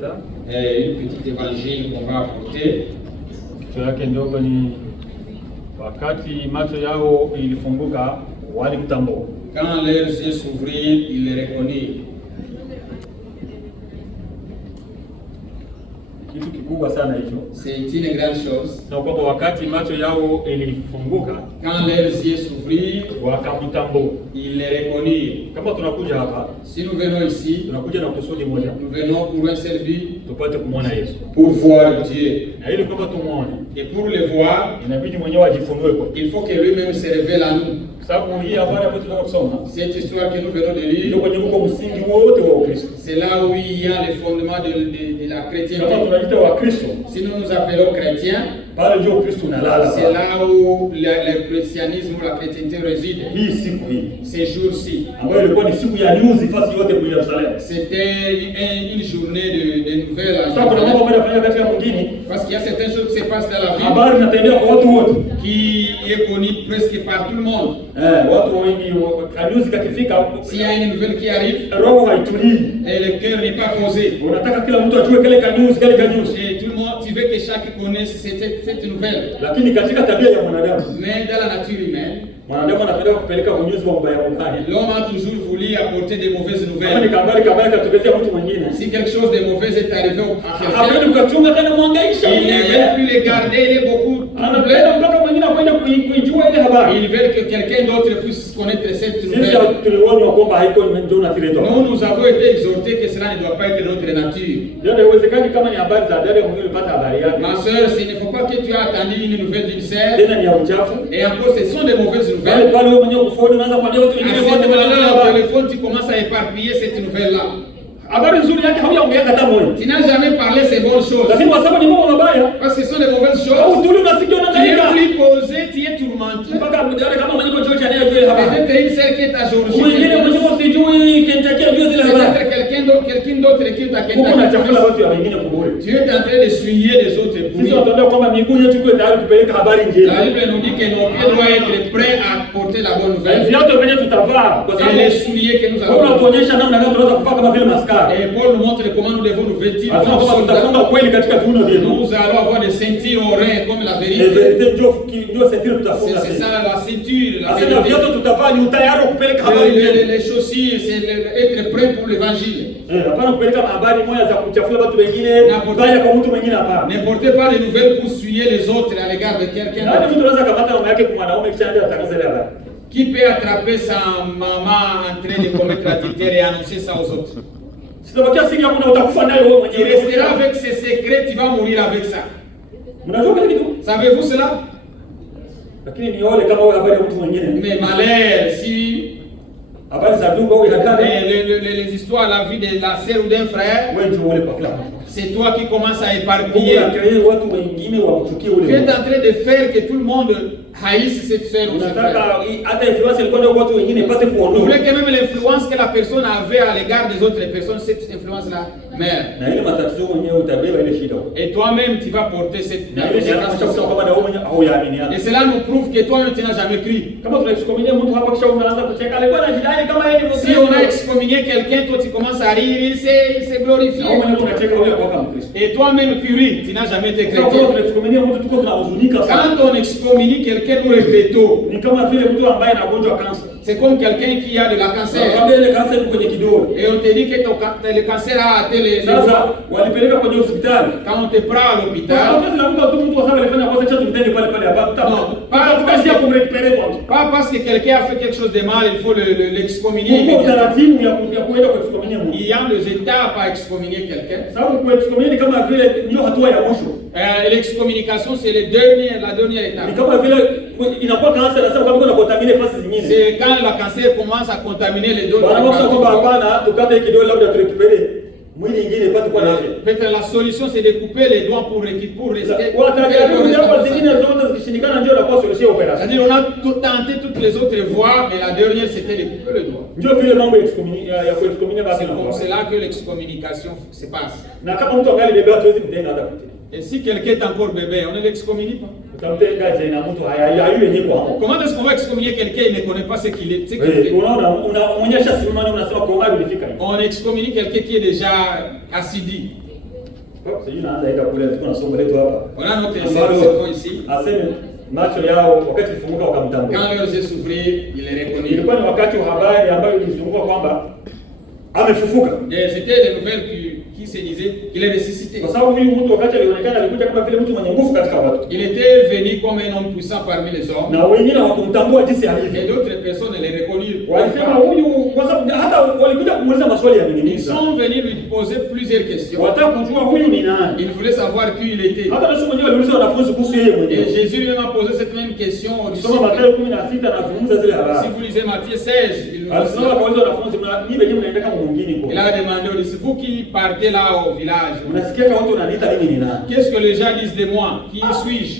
Une petite évangile qu'on va apporter. Yake ndogo ni wakati macho yao ilifunguka walimtambua. Quand leurs yeux s'ouvrirent, ils le reconnurent. Kitu kikubwa sana hicho. C'est une grande chose. Na kwa wakati macho yao ilifunguka, quand leurs yeux s'ouvrirent, wakamtambua, ils le reconnurent. Kama tunakuja hapa, si nous venons ici, tunakuja na kusudi moja. Nous venons pour un seul but, tupate kumwona Yesu. Pour voir Dieu. Na ili kwamba tumuone, et pour le voir, inabidi mwenyewe ajifunue kwa. Il faut que lui-même se révèle à nous. Sababu hii habari hapo tunasoma. Cette histoire que nous venons de lire, ndio kwenye msingi wote wa Ukristo. C'est là où il y a les fondements de la chrétienté. Kama tunaita wa Kristo, si nous nous appelons chrétiens, pale ndio Kristo unalala. C'est là où le christianisme ou la chrétienté réside. Hii siku hii, ces jours-ci, ambayo ilikuwa ni siku ya news fasi yote kwa Yerusalemu. C'était une journée de nouvelles. Sasa kuna mambo ambayo yanafanyika katika mwingine, parce qu'il y a certaines choses qui se passent dans la vie. Habari inatendea kwa watu wote, qui est connue presque par tout le monde. Watu wengi news kakifika, s'il y a une nouvelle qui arrive, roho haitulii et le cœur n'est pas posé. Unataka kila mtu ajue kile news, et tout le monde, tu veux que chaque connaisse cette nouvelle. Lakini katika tabia ya mwanadamu, mais dans la nature humaine, mwanadamu anapenda kupeleka unyuzi wa mbaya mbaya. L'homme a toujours voulu apporter des mauvaises nouvelles. Kama ni kabari kabaya katokezea mtu mwingine, si quelque chose de mauvais est arrivé à quelqu'un, hapana ukachunga tena mwangaisha, il ne veut plus le garder, il est beaucoup. Anapenda mpaka mwingine akwenda kuijua ile habari. Il veut que quelqu'un d'autre puisse connaître cette nouvelle. Sisi tulionywa kwamba haiko ndio unatileto. Nous avons été exhortés que cela ne doit pas être notre nature. Ndio haiwezekani kama ni habari za dada mwingine ulipata habari yake. Ma sœur, il ne faut pas que tu aies attendu une nouvelle d'une sœur. Tena ni ya uchafu. Et encore ce sont des mauvaises nouvelles. Pale wewe mwenyewe kufoni unaanza kuambia watu wengine wote au téléphone tu commences à éparpiller cette nouvelle là. Habari nzuri yake haujaongea hata moja. Tu n'as jamais parlé ces bonnes choses. Lakini kwa sababu ni mambo mabaya, parce que ce sont des mauvaises choses. Au tuli unasikia unadhalika. Tu es plus posé, tu es tourmenté. Mpaka mdada kama mwenyewe George anayejua habari. Peut-être une sœur qui est à Georgie. Mwingine mwenyewe usijui Kentucky ajue zile habari. Peut-être quelqu'un d'autre qui est à Kentucky. Kuna chakula watu wengine kubure. Tu es en train de souiller les autres. Sisi tunataka kwamba miguu yetu iko tayari kupeleka habari njema. La Bible nous dit que nos pieds doivent être prêts à porter la bonne nouvelle. Viatu venye tutavaa kwa sababu les souliers que nous avons. Paul atuonyesha namna gani tunaweza kufaa kama vile maskara. Et Paul nous montre comment nous devons nous vêtir. Tutafunga kweli katika viuno vyetu. Nous allons avoir des ceintures aux reins comme la vérité. Ndio ceinture tutafunga. C'est ça la ceinture. Asema viatu tutavaa ni utayari kupeleka habari njema. Les chaussures, c'est être prêt pour l'évangile. Hapana kupeleka habari moja za kuchafua watu wengine, baya kwa mtu mwingine hapana. Ne portez pas des nouvelles pour souiller les autres à l'égard de quelqu'un. Nani mtu anaweza kamata mama yake kwa mwanaume kisha ndio atangaza ile habari. Qui peut attraper sa maman en train de commettre adultère et annoncer ça aux autres? Sitabakia siri yako na utakufa nayo wewe mwenyewe. Tu resteras avec ses secrets, tu vas mourir avec ça. Mnajua kile kitu? Savez-vous cela? Lakini ni wale kama wewe habari ya mtu mwingine. Mais malheur si habari za ndugu au hakana les histoires la vie de la sœur ou d'un frère, wewe ndio wale kwa kila. C'est toi qui commences à éparpiller. Watu wengine wamchukie ule. Tu es en train de faire que tout le monde haïsse cette sœur ou ce frère. Hata influence ilikuwa ndio watu wengine ipate kuondoka. Vous voulez que même l'influence que la personne avait à l'égard des autres personnes, cette influence là meurt. Na ile matatizo mwenyewe utabeba ile shida. Et toi-même tu vas porter cette et cela nous prouve que toi-même tu n'as jamais cru. Kama tunaexcommunier mtu hapa kisha unaanza kucheka alikuwa anajidai kama yeye ni si on a excommunié quelqu'un, toi tu commences à rire, il s'est glorifié. Et toi-même tu ris, tu n'as jamais été chrétien. Quand on excomunie quelqu'un, nous regrettons. C'est comme quelqu'un qui a de la cancer. Et on te dit que le cancer a atteint les quand on te prend à l'hôpital, pas parce que quelqu'un a fait quelque chose de mal, il faut l'excommunier. Il y a des étapes à excommunier quelqu'un. L'excommunication, c'est la dernière étape. C'est quand le cancer commence à contaminer les deux. Peut-être la solution c'est de couper les doigts pour rester. C'est-à-dire on a tenté toutes les autres voies, mais la dernière c'était de couper le doigt. C'est comme cela que l'excommunication se passe. Et si quelqu'un est encore bébé, on ne l'excommunie pas. Comment est-ce qu'on va excommunier quelqu'un qui ne connaît pas ce qu'il est? On excommunie quelqu'un qui est déjà assidu. Sijui naanza enda kule tuko nasoma letu hapa. On a notre enseignement ici. Aseme macho yao wakati ilifunguka wakamtambua. Quand leurs yeux s'ouvrirent, il les reconnurent. Ilikuwa ni wakati wa habari ambayo ilizunguka kwamba amefufuka. C'était des nouvelles qui se disaient qu'il est ressuscité. Kwa sababu huyu mtu wakati alionekana alikuja kama vile mtu mwenye nguvu katika watu. Il était venu comme un homme puissant parmi les hommes. Na wengine hawakumtambua jinsi alivyo. Et d'autres personnes les reconnurent. Walisema huyu kwa sababu hata walikuja kumuuliza maswali ya nini. Ils sont venus lui poser plusieurs questions. Wataka kujua huyu ni nani. Ils voulaient savoir qui il était. Hata Yesu mwenyewe aliuliza wanafunzi kuhusu yeye mwenyewe. Et Jésus lui-même a posé cette même question aux disciples. Soma Mathayo 16 na kuzungumza zile habari. Si vous lisez Matthieu 16, il nous Il a demandé aux disciples, vous qui partez là au village, qu'est-ce que les gens disent de moi? Qui suis-je?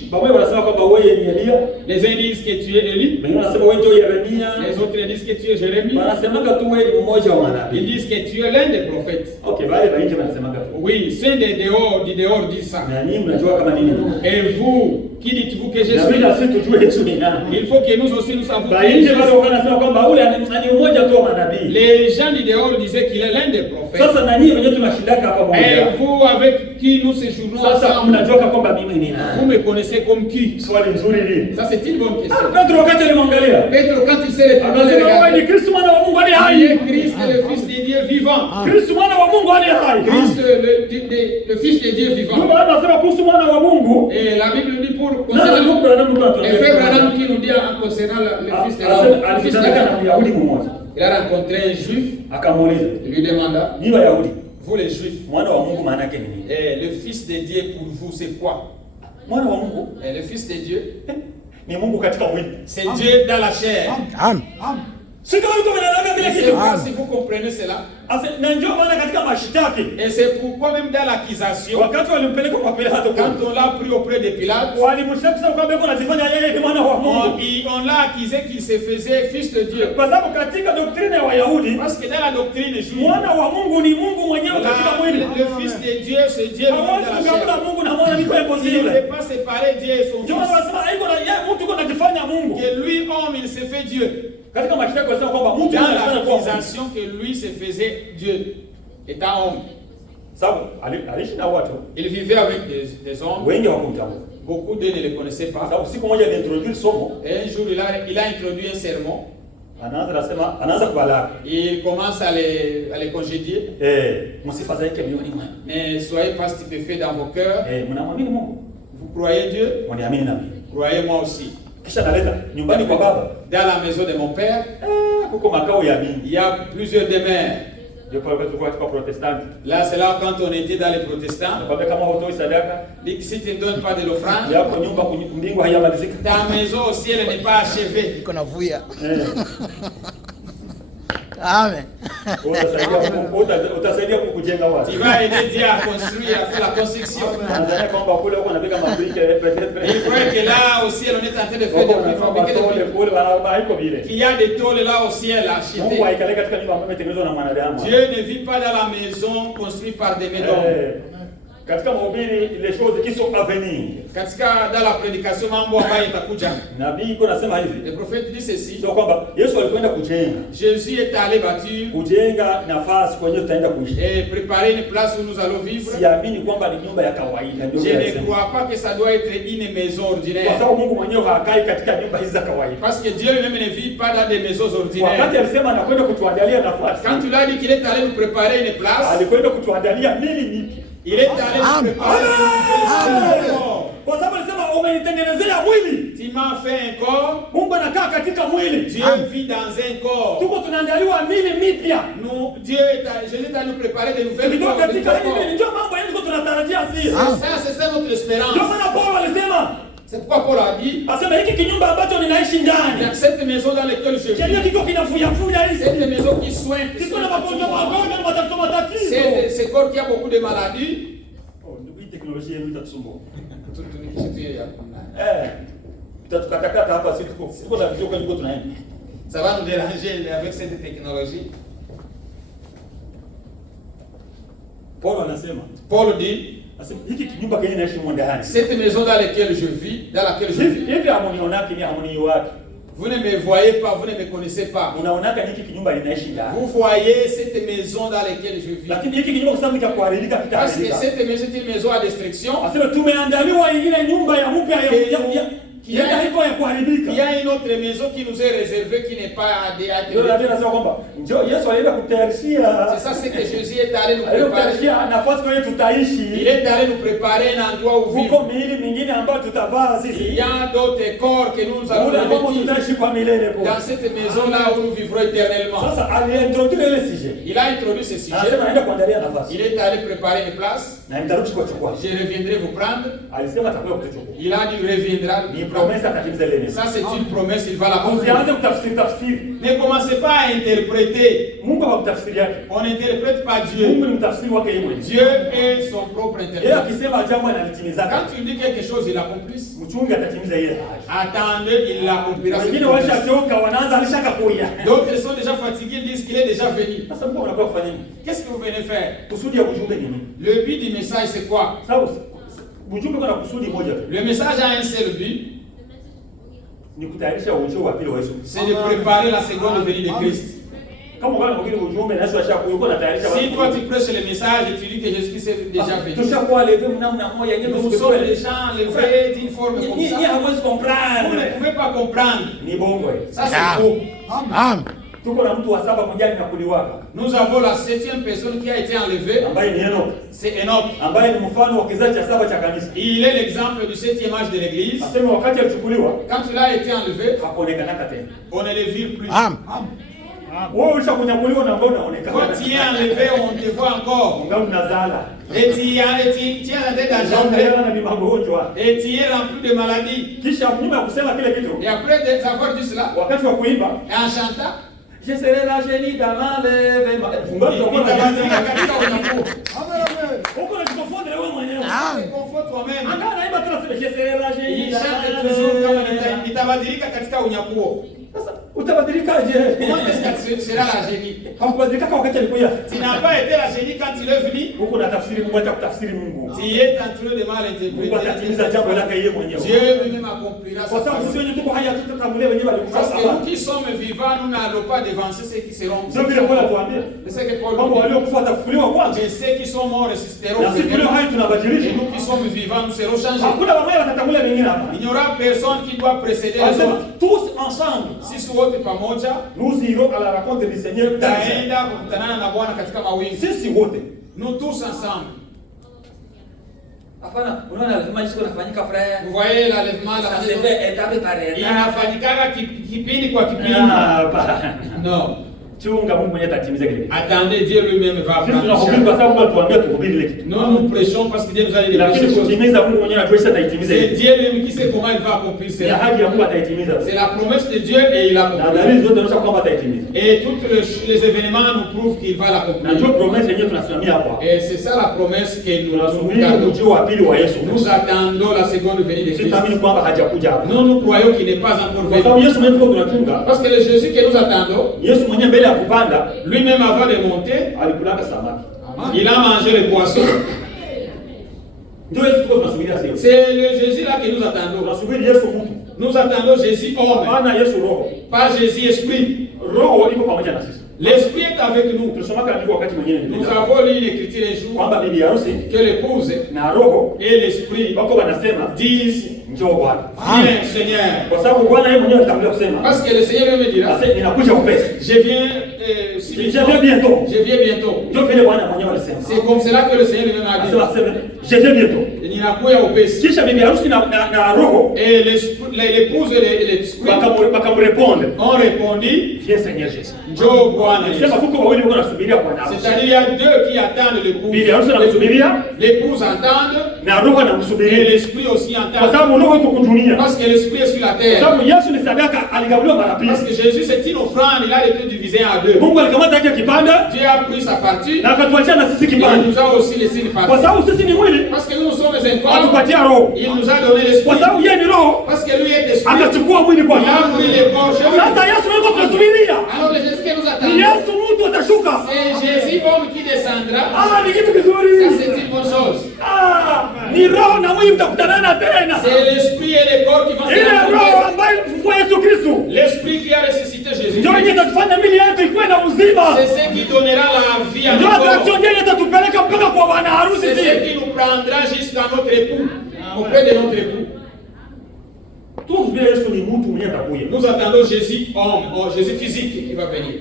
Les uns disent que tu es Élie, les autres disent que tu es Jérémie, ils disent que tu es l'un des prophètes. Oui, ceux du dehors disent ça. Et vous, qui dites-vous que je suis? Il faut que nous aussi nous savions. Les gens du dehors disaient qu'il est l'un des prophètes. Et vous, avec qui nous séjournons ensemble, vous me connaissez comme qui? Ça, c'est une bonne question. Pétro, quand il s'est retourné, il est Christ, le Fils de Dieu vivant. Christ, le Fils de Dieu vivant. Et la Bible dit pour concernant et frère Branham qui nous dit en concernant le Fils de Dieu. Il a rencontré un juif, il lui demanda, vous les juifs, et le Fils de Dieu pour vous c'est quoi? Et le Fils de Dieu, c'est Dieu dans la chair. Si vous comprenez cela, et c'est pourquoi même dans l'accusation, quand on l'a pris auprès de Pilate, on l'a accusé qu'il se faisait fils de Dieu. Parce que dans la doctrine juive, le Fils de Dieu, c'est Dieu dans la chair. Il ne peut pas séparer Dieu et son Fils. Que lui, homme, il se fait Dieu. Dans l'accusation que lui se faisait Dieu, étant homme. Il vivait avec des hommes. Beaucoup d'eux ne le connaissaient pas. Et un jour, il a introduit un sermon. Il commence à les congédier. Mais soyez pas stupéfaits dans vos cœurs. Vous croyez Dieu? Croyez moi aussi. Dans la maison de mon père, il y a plusieurs demeures. Là, c'est là quand on était dans les protestants. Si tu ne donnes pas de l'offrande, ta maison au ciel n'est pas achevée. Amen. Tu vas aider Dieu à construire, à faire la construction. Il croit que là au ciel on est en train de faire qu'il y a des tôles là au ciel à acheter. Dieu ne vit pas dans la maison construite par des maisons. Katika mahubiri les choses qui sont à venir. Katika dans la prédication mambo ambayo itakuja. Nabii iko nasema hivi. Le prophète dit ceci. Sio kwamba Yesu alikwenda kujenga. Jésus est allé bâtir. Kujenga nafasi kwenye tutaenda kuishi. Et préparer une place où nous allons vivre. Siamini kwamba ni nyumba ya kawaida ndio. Je ne crois pas que ça doit être une maison ordinaire. Kwa sababu Mungu mwenyewe hakai katika nyumba hizi za kawaida. Parce que Dieu lui-même ne vit pas dans des maisons ordinaires. Wakati alisema anakwenda kutuandalia nafasi. Quand il a dit qu'il est allé nous préparer une place. Alikwenda kutuandalia nini mipya. Il est allé nous préparer une corps. Kwa sababu alisema umenitengenezea mwili. Tu m'as fait un corps. Mungu anakaa katika mwili. Dieu vit dans un corps. Tuko tunaandaliwa mili mipya. Nous Jésus est allé nous préparer de nouvelles corps. Katika hili ndio mambo yetu tunatarajia sisi. C'est ça notre espérance. Ndio maana Paulo alisema c'est pourquoi Paul a dit, asema hiki kinyumba ambacho ninaishi ndani. Cette maison dans laquelle je vis. Chenye kiko kinafuyafuya hizi. Cette maison qui soigne. Kiko na magonjwa na matatizo. C'est corps qui a beaucoup de maladies. Teknolojia yetu itatusumbua. Tutakatakata hapa sisi tuko na vizio kwa tunaenda. Ça va nous déranger avec cette technologie. Paul dit, hiki kinyumba kile naishi ndani. Cette maison dans laquelle je vis, hivi hamuniona kini hamuniiwaki. Vous ne me voyez pas, vous ne me connaissez pas. Unaonaka hiki kinyumba linaishi ndani. Vous voyez cette maison dans laquelle je vis. Lakini hiki kinyumba kusema kitakuharibika Parce que kitaharibika. cette maison est une maison à destruction. Asema tumeandaliwa ingine nyumba ya mpya ya Il y a une autre maison qui nous est réservée qui n'est pas à C'est ça ce que Jésus est allé nous préparer. Il est allé nous préparer un endroit où vivre. Il y a d'autres corps que nous allons revêtir dans cette maison-là où nous vivrons éternellement. Il a introduit ce sujet. Il est allé préparer une place. Je reviendrai vous prendre. Il a dit reviendra. Ça c'est une promesse, il va la accomplir. Ne commencez pas à interpréter. On n'interprète pas Dieu. Dieu est son propre interprétation. Quand tu dis quelque chose, il l'accomplit. Attendez qu'il l'accomplira. D'autres sont déjà fatigués, ils disent qu'il est déjà venu. Qu'est-ce que vous venez faire? Le but du message c'est quoi? Le message a un seul but. C'est de préparer la seconde venue de Christ. Si toi tu prêches le message et tu dis que Jésus-Christ est déjà venu, nous sommes les gens enlevés d'une forme comme ça. Vous ne pouvez pas comprendre. Ça c'est faux. Nous avons la 7e personne qui a été enlevée. C'est Enoch. Il est l'exemple du 7e âge de l'église. Quand il a été enlevé, on ne le vit plus. Quand tu es enlevé, on te voit encore. Et tu es en train d'engendrer. Et tu es rempli de maladies. Et après avoir dit cela, en chantant, je serai rajeuni dans l'enlèvement. Il chante toujours comme itabadilika katika unyakuo. Utabadilikaje? Comment est-ce que tu seras rajeuni? Hakubadilika wakati alikuja. Tu n'as pas été rajeuni quand il est venu. Huko na tafsiri Mungu acha kutafsiri Mungu. Tu es en train de mal interpréter. Mungu atatimiza jambo lake yeye mwenyewe. Dieu lui-même accomplira ça. Parce que nous qui sommes vivants, nous n'allons pas devancer ceux qui seront morts. C'est ce que Paul dit. Et ceux qui sont morts ressusciteront. Et nous qui sommes vivants, nous serons changés. Il n'y aura personne qui doit précéder les autres. Tous ensemble. Sisi wote pamoja nous irons à la rencontre du Seigneur. Taenda kukutana na Bwana katika mawingu. Sisi wote. Nous tous ensemble. Hapana, unaona lazima hizo kunafanyika frère. Vous voyez l'enlèvement là. Ça se fait étape par étape. Inafanyika kipindi kwa kipindi. Non. Chunga Mungu mwenyewe atatimiza kile kitu. Attendez, Dieu lui-même va prendre. Tunahubiri kwa sababu Mungu atuambia tuhubiri ile kitu. Nous prêchons parce que Dieu nous a dit de prêcher. Lakini kutimiza Mungu mwenyewe anajua ataitimiza. C'est Dieu lui-même qui sait comment il va accomplir cela. Ahadi ya Mungu ataitimiza. C'est la promesse de Dieu et il l'accomplit. Na dalili zote zinaonyesha kwamba ataitimiza. Et tous les événements nous prouvent qu'il va l'accomplir. Na ndio promesse yenyewe tunasimamia hapa. Et c'est ça la promesse que nous regardons. Nous attendons la seconde venue de Christ. Tunaamini kwamba hajakuja hapa. Nous pourrions qu'il n'est pas encore venu. Parce que le Jésus que nous attendons, Yesu mwenyewe mbele ya kupanda, lui-même avant de monter, il a mangé le poisson. C'est le Jésus là que nous attendons. Nous attendons Jésus homme, pas Jésus esprit. L'esprit est avec nous. Nous avons lu l'écriture un jour que l'épouse et l'esprit disent viens Seigneur. Parce que le Seigneur me dira je viens bientôt. Je viens bientôt. C'est comme cela que le Seigneur lui-même a dit. Je viens bientôt. Et l'épouse et l'esprit ont répondu viens Seigneur Jésus. C'est-à-dire il y a deux qui attendent l'épouse. L'épouse attend et l'esprit aussi attend. Parce que l'esprit est sur la terre. Parce que Jésus c'est une offrande, il a été divisé en deux. Dieu a pris sa partie et il nous a aussi laissé une partie. Parce que nous sommes un corps, il nous a donné l'esprit. Parce que lui est esprit, il a pris les corps chez lui. Alors le Jésus que nous attendons, c'est Jésus homme qui descendra. Ça c'est une bonne chose. na mwili mtakutanana tena. C'est l'esprit et le corps qui vont se Ile roho rencontrer. ambayo mfufua Yesu Kristo L'esprit qui a ressuscité Jésus. ndio yenye itatufanya mili yetu ikuwe na uzima. C'est ce qui donnera la vie à Ndio notre attraction corps. ndiyo itatupeleka mpaka kwa bwana harusi. C'est ce qui nous prendra jusqu'à notre époux, auprès de notre époux. Tusubiri Yesu ni mtu mwenyewe atakuja. Nous attendons Jésus homme, Jésus physique qui va venir.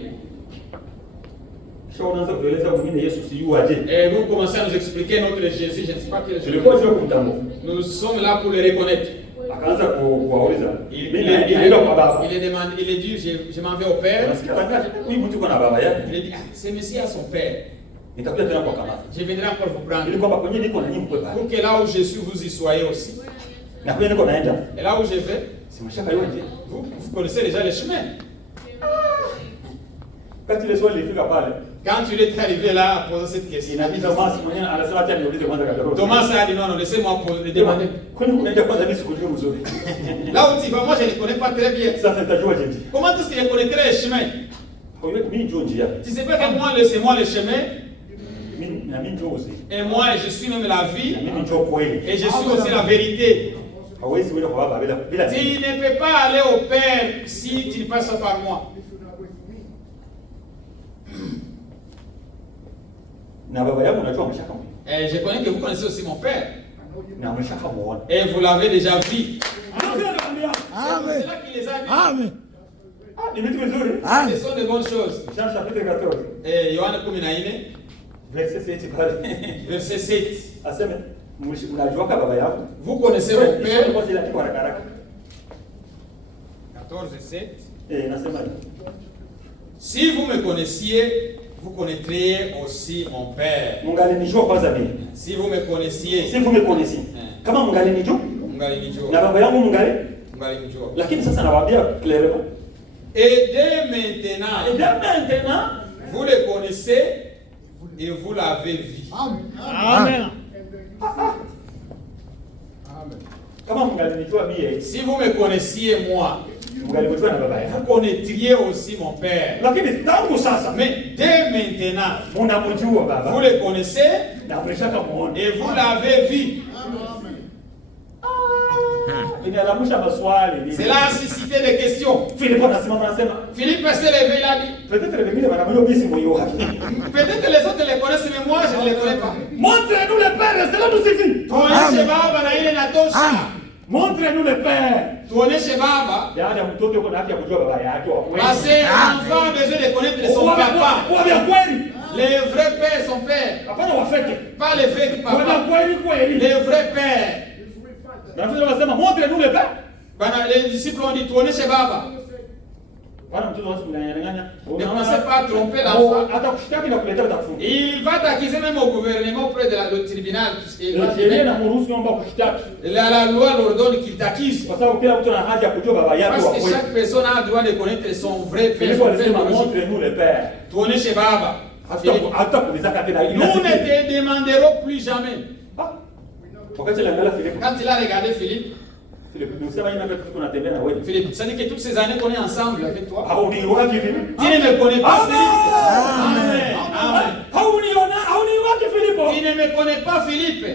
Sasa unaanza kueleza mwingine Yesu si yuaje. Et vous commencez à nous expliquer notre Jésus, je ne sais pas quel Jésus. Tulikuwa sio kumtambua. Nous sommes là pour le reconnaître. Akaanza kuwauliza. Il est dit, je m'en vais au Père. Unasikia bwana, huyu mtu kuna baba yake. Il est dit, c'est Messie à son Père. Nitakuja tena kwa kamera. Je viendrai encore vous prendre. Ili kwamba kwenye niko na nyinyi mkwe pale. Pour que là où je suis, vous y soyez aussi. Na kwenye niko naenda. Et là où je vais, Simashaka yote. vous connaissez déjà les chemins. Quand ile swali lifika pale, Quand il est arrivé là à poser cette question, inabidi Thomas mwenyewe anasema acha niulize kwanza kabla. Thomas a dit non, laissez-moi le demander. Kwani unaenda kwanza mimi sikujua mzuri. Là où tu vas, moi je ne connais pas très bien. Sasa nitajua je. Comment est-ce que je connaîtrais les chemins? Kwa hiyo mimi njoo njia. Tu sais pas que moi, c'est moi le chemin, Mimi na mimi njoo uzi. et moi je suis même la vie, Na mimi njoo kweli. et je suis aussi la vérité. Hawezi wewe kwa baba bila. Tu ne peux pas aller au Père si tu ne passes pas par moi. Na baba yangu unajua mshaka mimi. Et je connais que vous connaissez aussi mon Père. Na mshaka muone. Et vous l'avez déjà vu. Amen. C'est là qu'il les a vus. Amen. Ah, ni vitu vizuri. Amen. Ce sont de bonnes choses. Jean chapitre 14. Et Yohana 14, Verset 7 pale. verset 7. Aseme mnajua kama baba yangu. Vous connaissez mon Père. Kwa ile kwa haraka. 14, 7. Nasema Si vous me connaissiez, vous connaîtriez aussi mon Père. mungalinijua kwanza mimi. Si vous me connaissiez, Si vous me connaissez. Kama mungalinijua mungalinijua. na baba yangu Mungalinijua. lakini sasa nawaambia clairement. Et dès maintenant, Et dès maintenant, vous le connaissez et vous l'avez vu. Amen. kama mungalinijua mie, Si vous me connaissiez moi, mungalinijua na baba vous yangu. connaîtriez aussi mon Père. Lakini tangu sasa Mais dès maintenant, munamjua vous baba le connaissez na mlishaka muone. et vous l'avez vu. Inalamusha maswali. Cela a suscité des questions. Philippe anasimama anasema, Philippe s'est levé, il a dit, peut-être wengine wanamjua mimi si moyo wake. peut-être que les autres les connaissent, mais moi je ne les connais pas. Montre-nous le Père, cela nous suffit. Tuoneshe Baba na ile natosha. Montre-nous le Père. Tuoneshe Baba. Yaani mtoto yuko na haki ya kujua baba yake wa kweli. Parce qu'enfant a besoin de connaître son papa. Wa kweli. Le vrai père, son père. Hapana wafeke. Pas le fake Wa papa. kweli kweli. Le vrai père. Wanafunzi wanasema montre-nous le Père. Bana, les disciples ont dit tuoneshe Baba. Bwana mtoto wasi mnanyang'anya. Ne commencez pas à tromper l'enfant. Hata kushtaki na kuleta utakufunga. Il va t'accuser même au gouvernement auprès de le tribunal. Il va Sheria inamruhusu kwamba kushtaki. la loi l'ordonne qu'il t'accuse. Kwa sababu kila mtu ana haki ya kujua baba yake Parce wa que kweli. chaque personne a le droit de connaître son vrai père. Philippe Son père alisema biologique. montre-nous le Père. Tuoneshe Baba. Philippe. Hata kuulizaka tena Nous ne te demanderons plus jamais. Wakati aliangalia Philippe. Quand il a regardé Philippe, Philippe, nous savons que tuko natembea na wewe. Philippe, ça dit que toutes ces années qu'on est ensemble avec toi, Hauniwaki Philippe. tu ne me connais pas, Philippe. Amen. Amen. Hauniwaki Philippe. Tu ne me connais pas, Philippe.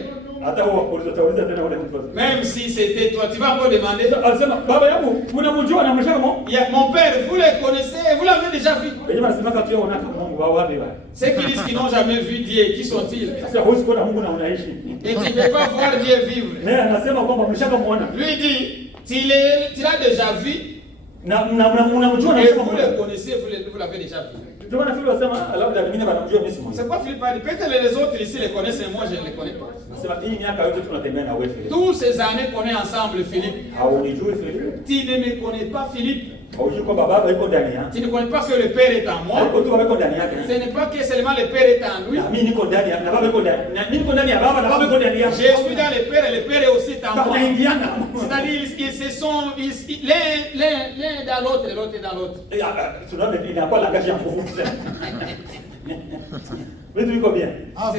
Hata utauliza tena ule mtu. Même si c'était toi, tu vas encore demander. Alisema baba yangu mnamjua na mshamo? Mon père, vous le connaissez, vous l'avez déjà vu. Wenyewe wanasema kama tu unaona Mungu wao wapi baba. Ceux qui disent qu'ils n'ont jamais vu Dieu, qui sont-ils? Sasa huwezi kuona Mungu na unaishi. Et tu ne peux pas voir Dieu vivre. Naye anasema kwamba mshakamwona. Lui dit, tu l'as déjà vu. Na mnamjua na Et vous mshakamwona. le connaissez, vous l'avez déjà vu. Ndio maana Philippe anasema labda wengine wanamjua mimi simu. C'est quoi Philippe a dit? Peut-être les autres ici les connaissent, mais moi je ne les connais pas. Anasema hii miaka yote tunatembea na wewe Philippe. Toutes ces années qu'on est ensemble, Philippe, Haunijui Philippe. tu ne me connais pas, Philippe. Haujui kwamba baba yuko ndani yangu. Tu ne connais pas que le Père est en moi. Haiko tu baba yuko ndani yake. Ce n'est pas que seulement le Père est en lui. Na mimi niko ndani na baba yuko ndani. Na mimi niko ndani ya baba na baba yuko ndani yangu. Je suis dans le Père et le Père est aussi en moi. Tunaingiana. C'est-à-dire, ils se sont l'un dans l'autre et l'autre dans l'autre. Tunaona inakuwa langage ya mfumo sana. Vitu viko bien.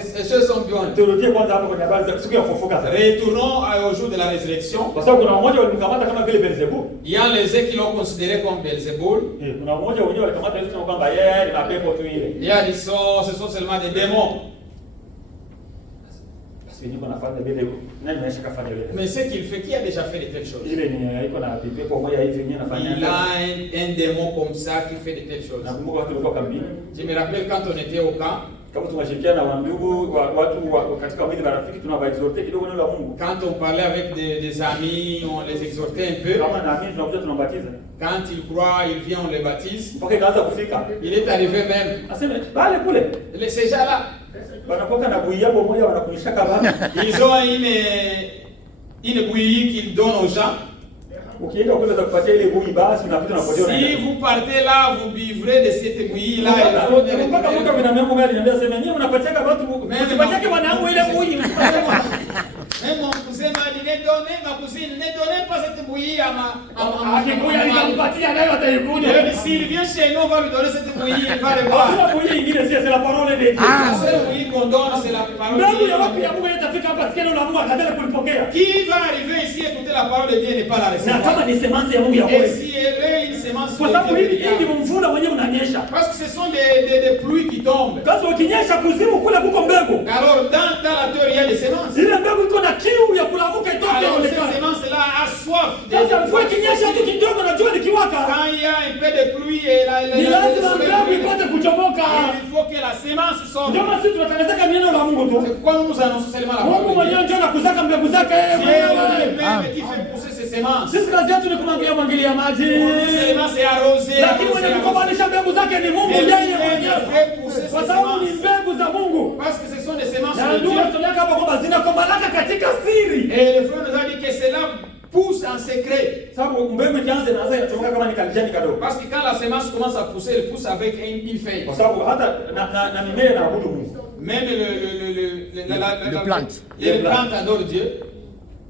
Ces choses sont bien. Turudie kwanza hapo kwenye habari za siku ya kufufuka sasa. Retournons au jour de la résurrection. Kwa sababu kuna mmoja walimkamata kama vile Beelzebub. Il y a les uns qui l'ont considéré comme Belzéboul. Kuna mmoja wenyewe walikamata Yesu kama kwamba yeye ni mapepo tu ile. Il y a dit ce sont seulement des démons. Basi niko nafanya vile nani maisha kafanya vile. Mais ce qu'il fait, qui a déjà fait de telles choses? Ile ni iko na pepo moja hivi yenyewe nafanya. Il a un démon comme ça qui fait de telles choses. Nakumbuka watu walikuwa kambini. Je me rappelle quand on était au camp, Kama tunashirikiana na ndugu watu katika mwili marafiki tunawaexhorte kidogo neno la Mungu. quand on parlait avec des amis, on les exhortait un peu. Kama naamini tunakuja tunambatiza. Quand il croit, il vient, on les baptise. Mpaka ikaanza kufika. Il est arrivé même. Aseme bale kule. Ces gens-là, Wanapoka na bui yabo moja wanakunyisha kama. ils ont une bouillie qu'ils donnent aux gens. Ukienda kule za kupatia ile bui basi unapita unapotea. Si vous partez là, vous buvrez de cette bouillie-là. Mpaka mtu ameniambia mbona aliniambia sema nyinyi mnapatiaga watu msipatiake wanangu ile bui. Même mon cousin m'a dit, ne donnez, ma cousine, ne donnez pas cette bouillie à ma... Akikuja nitampatia nayo ataikuja. S'il vient chez nous, on va lui donner cette bouillie, il va le boire. Hakuna bui nyingine c'est la parole de Dieu. La seule bouillie qu'on donne, c'est la parole de Mungu ya wapi Dieu. ya Mungu itafika hapa sikia neno la Mungu akataka kulipokea. Qui va arriver ici écouter la parole de Dieu et ne pas la Na recevoir? kama ni semence ya Mungu ya Et kweli. si elle est une semence Kwa sababu de hili Dieu, ni mvula mwenyewe unanyesha. parce que ce sont des pluies qui tombent. Sasa ukinyesha kuzimu kule kuko mbegu. Alors, dans la terre, il y a des semences. Ile mbegu iko na kiu ya kulamuka itoke Alors, cette onekane. semence-là a soif. Sasa mvua ikinyesha tu kidogo na jua likiwaka. Quand il y a un peu de pluie et Ni lazima mbegu ipate kuchomoka. il faut que la semence sorte. Ndio maana sisi tunatangazaka neno la Mungu tu. C'est pourquoi nous nous annonçons seulement la Mungu parole de mwenyewe Dieu. ndio anakuzaka mbegu zake Dieu yeye mwenyewe. lui-même qui fait pousser ses semences. Sisi kazi yetu ni kumwagilia maji. Seulement c'est arroser. Lakini mwenye kukomanisha mbegu zake ni Mungu yeye mwenyewe. Kwa sababu ni mbegu za Mungu. Parce que ce sont des semences Na de ndio Dieu. tunataka hapa kwamba zinakomalaka katika siri. Et le frère nous a dit que cela pousse en secret. Sababu mbegu ikianza inaanza inachomoka kama ni kalijani kadogo. Parce que quand la semence commence à pousser, elle pousse avec une feuille. Kwa sababu hata na mimea inaabudu Mungu. Même Le plante. les plantes adorent Dieu.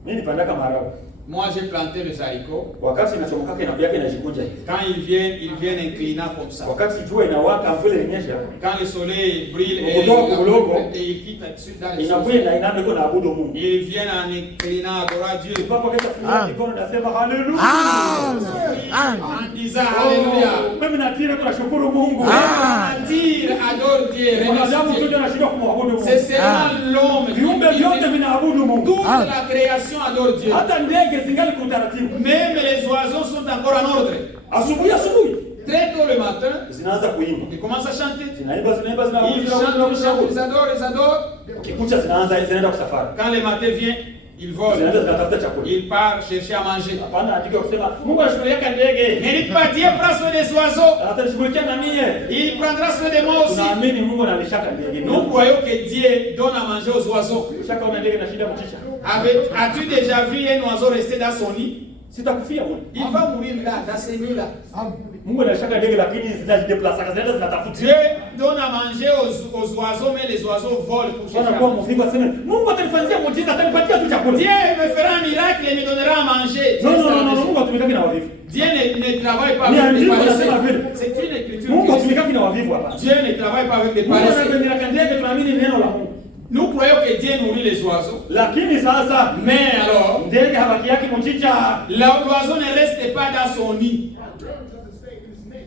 Mimi nipandaka maharagwe. Moi, j'ai planté le haricot. Wakati inachomoka inakuja inajikunja hivi. Quand ils viennent inclinant comme ça. Wakati jua inawaka mvule inyesha. Quand le soleil brille et il quitte dessus dans les Inakuja na inaanza kwa naabudu Mungu. ils viennent en inclinant adorer Dieu. Mpaka kesho fulani mikono nasema haleluya. En disant alléluia. Mimi natire kwa shukuru Mungu. Dire adore Dieu. Wanadamu remercie tu Dieu. ndio anashindwa kumwabudu Mungu. C'est seulement l'homme. Viumbe vyote vinaabudu Mungu. Toute la création adore Dieu. Hata ndege zingali kwa utaratibu. Même les oiseaux sont encore en ordre. Asubuhi Très tôt le matin, zinaanza kuimba. ils commencent à chanter. Zinaimba Ils chantent, ils adorent. Kikucha zinaenda kusafari. Quand le matin vient, ils volent. Zinaenda zinatafuta chakula. Ils partent chercher à manger. Hapana andiko kusema Mungu anashughulikia ndege. Ne dites pas Dieu prend soin des oiseaux. Atashughulikia na mie. Il prendra soin de moi aussi. Tunaamini Mungu analishaka ndege. Nous croyons que Dieu donne à manger aux oiseaux. Shaka una ndege na shida mchicha. As-tu déjà vu un oiseau rester dans son nid? Sitakufia Mungu. Il va mourir là, dans ce nid-là. Mungu anashaka ndege lakini zinajideplace zinaenda zinatafuta. Dieu donne à manger aux oiseaux, mais les oiseaux volent pour chercher. Bwana kwa mvivu aseme Mungu atanifanyia muujiza atanipatia tu chakula. Dieu me fera un miracle et me donnera à manger. Non, Mungu atumikaki na wavivu. Dieu ne travaille pas Ni avec des andiko paresseux. nasema vile. C'est une écriture. Mungu qui dit- atumikaki na wavivu hapa. Dieu ne travaille pas avec des Mungu paresseux. anapendela ndege tunaamini neno la Mungu. Nous croyons que Dieu nourrit les oiseaux. Lakini sasa Mais alors, ndege habaki yake mchicha. l'oiseau ne reste pas dans son nid.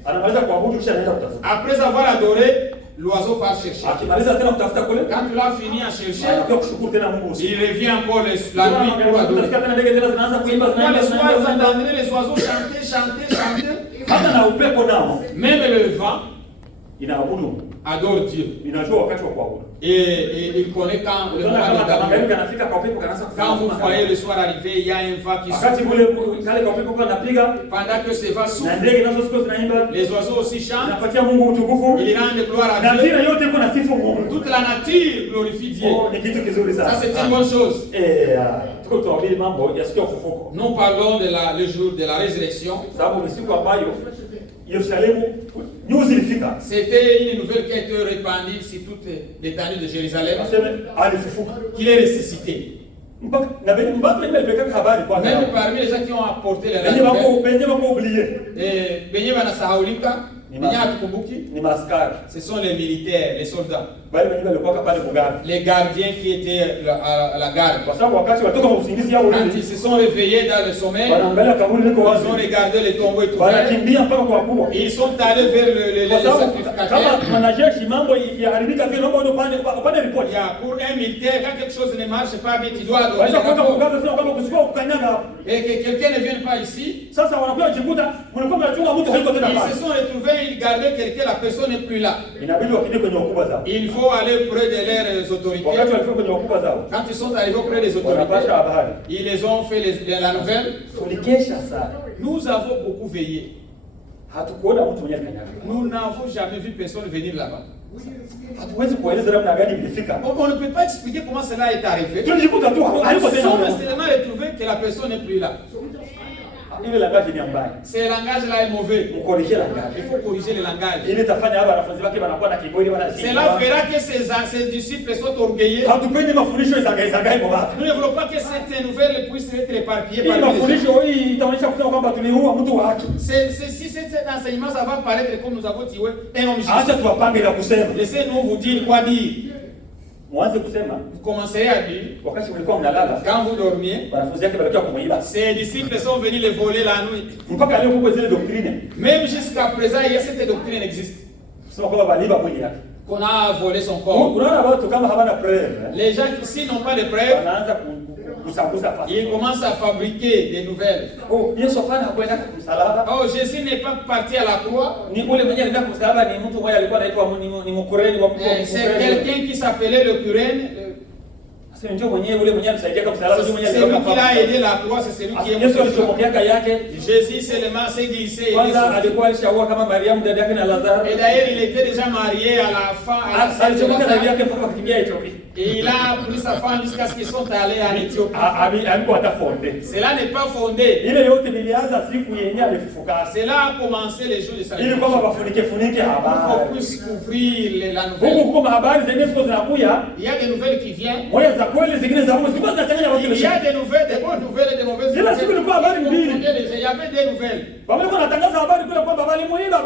Anamaliza kuabudu kisha anaenda kutafuta. Après avoir adoré, l'oiseau part chercher. Akimaliza tena kutafuta kule, Quand il a fini à chercher, anakuja kushukuru tena Mungu usiku. il revient encore la nuit pour adorer. Utasikia tena ndege tena zinaanza kuimba Quand zinaimba le soir, vous zinaimba. entendrez les oiseaux chanter. Hata na upepo nao Même le vent inaabudu. adore Dieu. Inajua wakati wa kuabudu. Et il connaît quand le vent Kama est kama kanafika kwa upepo kanaanza Quand vous voyez le soir arriver, il y a un vent qui wakati souffle. ule kale kwa upepo kanapiga Pendant que ce vent na souffle, ndege nazo ziko zinaimba. les oiseaux aussi chantent. Napatia Mungu utukufu. Ils rendent gloire à Na Dieu. kila yote kuna sifu Mungu. Toute la nature glorifie Dieu. Oh, ni kitu kizuri sana. Ça, c'est une bonne chose. Tuko tuhubiri mambo ya siku ya ufufuko. Nous parlons de le jour de la résurrection. Sababu ni siku ambayo Yerusalemu nyuzi ilifika. C'était une nouvelle qui a été répandue sur toute l'étendue de Jérusalem, Aseme alifufuka. qu'il est ressuscité. Mpaka na mbatu wengi walipeleka habari kwa Même parmi les gens qui ont apporté les benye nouvelles, wako oublié. benye wanasahaulika, benye hatukumbuki, Ni maskari. ce sont les militaires, les soldats. bali wenyewe walikuwa pale mugari. Les gardiens qui étaient à la garde. Kwa sababu wakati watoka usingizi yao Quand ils se sont réveillés dans le sommeil, wanaangalia kaburi liko wazi. ils ont regardé les tombeaux et tout. Wanakimbia mpaka kwa wakubwa. Ils sont allés vers le sacrificateur. Kama mwanajeshi mambo yaharibika vile, naomba upande report. Pour un militaire, quand quelque chose ne marche pas bien, tu dois donner Wacha kutoka rapport. mugari sio kama kuchukua kukanyaga. Et que quelqu'un ne vienne pas ici. Sasa wanakuwa jikuta mlikuwa mnachunga mtu haiko tena Ils pale. se sont retrouvés, ils gardaient quelqu'un, la personne n'est plus là. Inabidi wakije kwenye wakubwa zao. Il faut aller auprès de leurs autorités. Wakati walifika kwenye wakubwa zao, Quand ils sont arrivés auprès des autorités, wanapasha habari. ils les ont fait la nouvelle. Tulikesha sana. Nous avons beaucoup veillé. Hatukuona mtu mwenye kanyaga. Nous n'avons jamais vu personne venir là-bas. Hatuwezi kueleza namna gani ilifika. On ne peut pas expliquer comment cela est arrivé. Tulijikuta tu haiko Ils tena. sont seulement retrouvés que la personne n'est plus là. Ile langage ni mbaya. Ce langage-là est mauvais. Mkorejea langage. Il faut corriger le langage. Ile tafanya hapa wanafunzi wake wanakuwa na kiburi wanazidi. Cela fera que ses disciples soient orgueilleux. Hatupendi mafundisho izagaizagae kwa watu. Nous ne voulons pas que cette nouvelle puisse être éparpillée Hii par les gens. mafundisho hii itaonyesha kusema kwamba tuliua mtu wa haki. Si cet enseignement, ça va paraître comme nous avons tué un homme juste. Acha tuwapange na kusema. Laissez-nous vous dire quoi dire. Mwanze kusema Vous commencerez à dire, wakati mlikuwa mnalala, quand vous dormiez, wanafunzi wake walikuwa kumuiba. ses disciples sont venus les voler la nuit. Mpaka leo kuko zile doctrine. Même jusqu'à présent, il y a cette doctrine existe. Sema kwamba baliba mwili yake. Qu'on a volé son corps. Unaona watu kama hawana preuve. Les gens qui, s'ils n'ont pas de preuves, Wanaanza kusabusa fasi. ils commencent à fabriquer des nouvelles. Oh, Yesu hapana hakwenda kumsalaba. Oh, Jésus n'est pas parti à la croix. Ni ule mwenye alienda kumsalaba ni mtu mmoja alikuwa anaitwa ni mkureni wa mkuu. C'est quelqu'un qui s'appelait le Curène. Sasa ndio mwenyewe ule mwenye alisaidia kumsalaba, ndio mwenye C'est lui qui l'a aidé la croix, c'est celui qui est Yesu mort. alichomokeaka yake. Jésus seulement s'est glissé. Kwanza alikuwa alishaoa kama Mariamu dada yake na Lazaro. Et d'ailleurs, il était déjà marié à la fin. Alichomoka dada yake mpaka kukimbia Ethiopia. Et il a pris sa femme jusqu'à ce qu'ils sont allés en Éthiopie. Alikuwa atafonde. Cela n'est pas fondé. Ile yote nilianza siku yenyewe alifufuka. Cela a commencé les jours de sa vie. Ili kwamba bafunike funike Pour qu'on habari. puisse couvrir la nouvelle. Huko kwa habari zenyewe ziko zinakuja. Il y a des nouvelles qui viennent. Moja za kweli zingine za uongo. Ziko zinachanganya watu. Il y a des nouvelles, des bonnes nouvelles et des mauvaises Zile siku ilikuwa habari mbili. Il y avait des nouvelles. Wamekuwa wanatangaza habari kule kwamba balimuiba.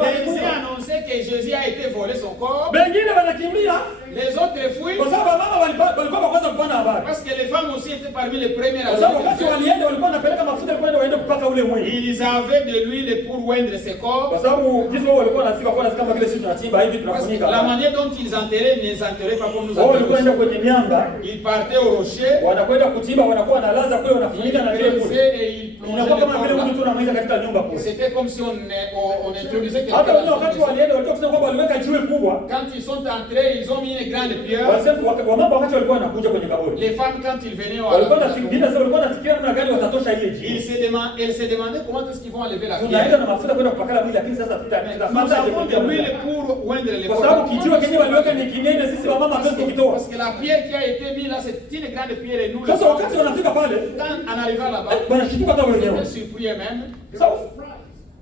Les uns annonçaient que Jésus a été volé son corps. Wengine wanakimbia. Les autres fuient. Kwa sababu mama walikuwa kwanza kupana habari. Parce que les femmes aussi étaient parmi les premières à Kwa sababu wakati walienda walikuwa wanapeleka mafuta kwenda waende kupaka ule mwili. Ils avaient de l'huile pour oindre ses corps. Kwa sababu jinsi wao walikuwa wanasika kwa kama vile sisi tunachimba hivi Parce que tunafunika. la manière dont ils enterraient ne les enterraient pas comme nous Wao walikuwa enterrons. wanaenda kwenye miamba, Ils partaient au rocher. wanakwenda kuchimba, wanakuwa wanalaza kule, Ils wanafunika na ile kule. creusaient et ils Inakuwa kama vile plongeaient mtu anamaliza katika nyumba kule. C'était comme si on introduisait Hata quelqu'un. wao wakati walienda walikuwa kusema kwamba waliweka jiwe kubwa. Quand ils sont entrés, ils ont mis une grande pierre. Wanasema wamama wakati walikuwa wanakuja kwenye kaburi. Les femmes, quand ils venaient Walikuwa nafikiria sasa walikuwa nafikiria namna gani watatosha ile jiwe. elles se demandaient comment est-ce qu'ils vont enlever la Tunaenda pierre. na mafuta kwenda kupakala mwili lakini sasa tutaenda. Nous avons de l'huile pour oindre les Kwa sababu corps. kijiwe kenyewe waliweka ni kinene, sisi wamama hatuwezi kukitoa. Parce que la pierre qui a été mise là, c'est une grande pierre et nous, Sasa wakati wanafika pale, quand en arrivant là-bas, wanashtuka hata ils wenyewe. étaient surpris eux-mêmes. Sawa.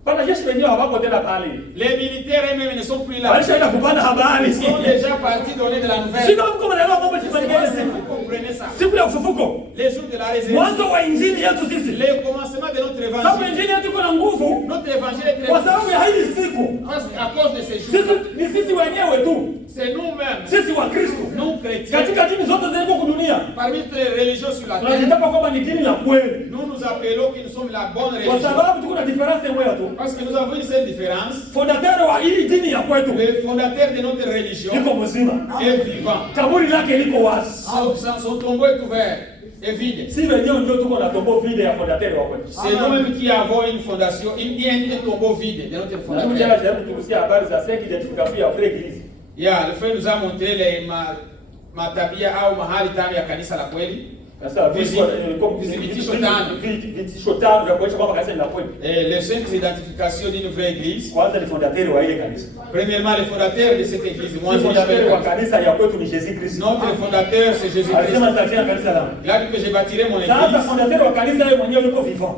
Bana jeshi wenyewe hawako tena pale. Les militaires eux-mêmes ne sont plus là. Walishaenda kupana habari. Ils sont déjà partis donner de la nouvelle. Sio kama mnaelewa mambo chifanyike siku. Vous comprenez ça? Siku ya ufufuko. Les jours de la résurrection. Mwanzo wa injili yetu sisi. Le commencement de notre Sababu évangile. injili yetu iko na nguvu Notre évangile est très kwa sababu ya hii siku. parce qu'à cause de ces Sisi jours, ni sisi wenyewe tu. c'est nous-mêmes, Sisi wa Kristo. nous chrétiens, Katika dini zote zilizo kudunia. parmi toutes les religions sur la terre, Tunajitapa kwamba ni dini la kweli. nous nous appelons que nous sommes la bonne Kwa religion. sababu tuko na difference moja tu. Parce que nous avons une seule différence. Fondateur wa hii dini ya kwetu Le fondateur de notre religion liko mzima. est vivant. Kaburi lake liko wazi. Son tombeau est ouvert et vide. Si wenyewe ndio tuko na tombo vide ya fondateur wa kwetu. C'est nous-mêmes qui avons une fondation, un tombeau vide de notre Na fondateur. tuja jaribu tukusia habari za cinq identification ya frère Église. Le frère nous a montré matabia au mahali tano ya kanisa la kweli. Sasa vitisho tano vya kuonyesha kwamba kanisa ni la kweli. Les 5 identifications d'une vraie église. Kwanza ni fondateur wa ile kanisa. Premièrement, le fondateur de cette église. Le fondateur wa kanisa ya kwetu ni Jésus Christ. Notre fondateur, c'est Jésus Christ. Alisema nitajenga kanisa langu. Il a dit que je bâtirai mon Sasa église. fondateur wa kanisa yeye mwenyewe yuko vivant.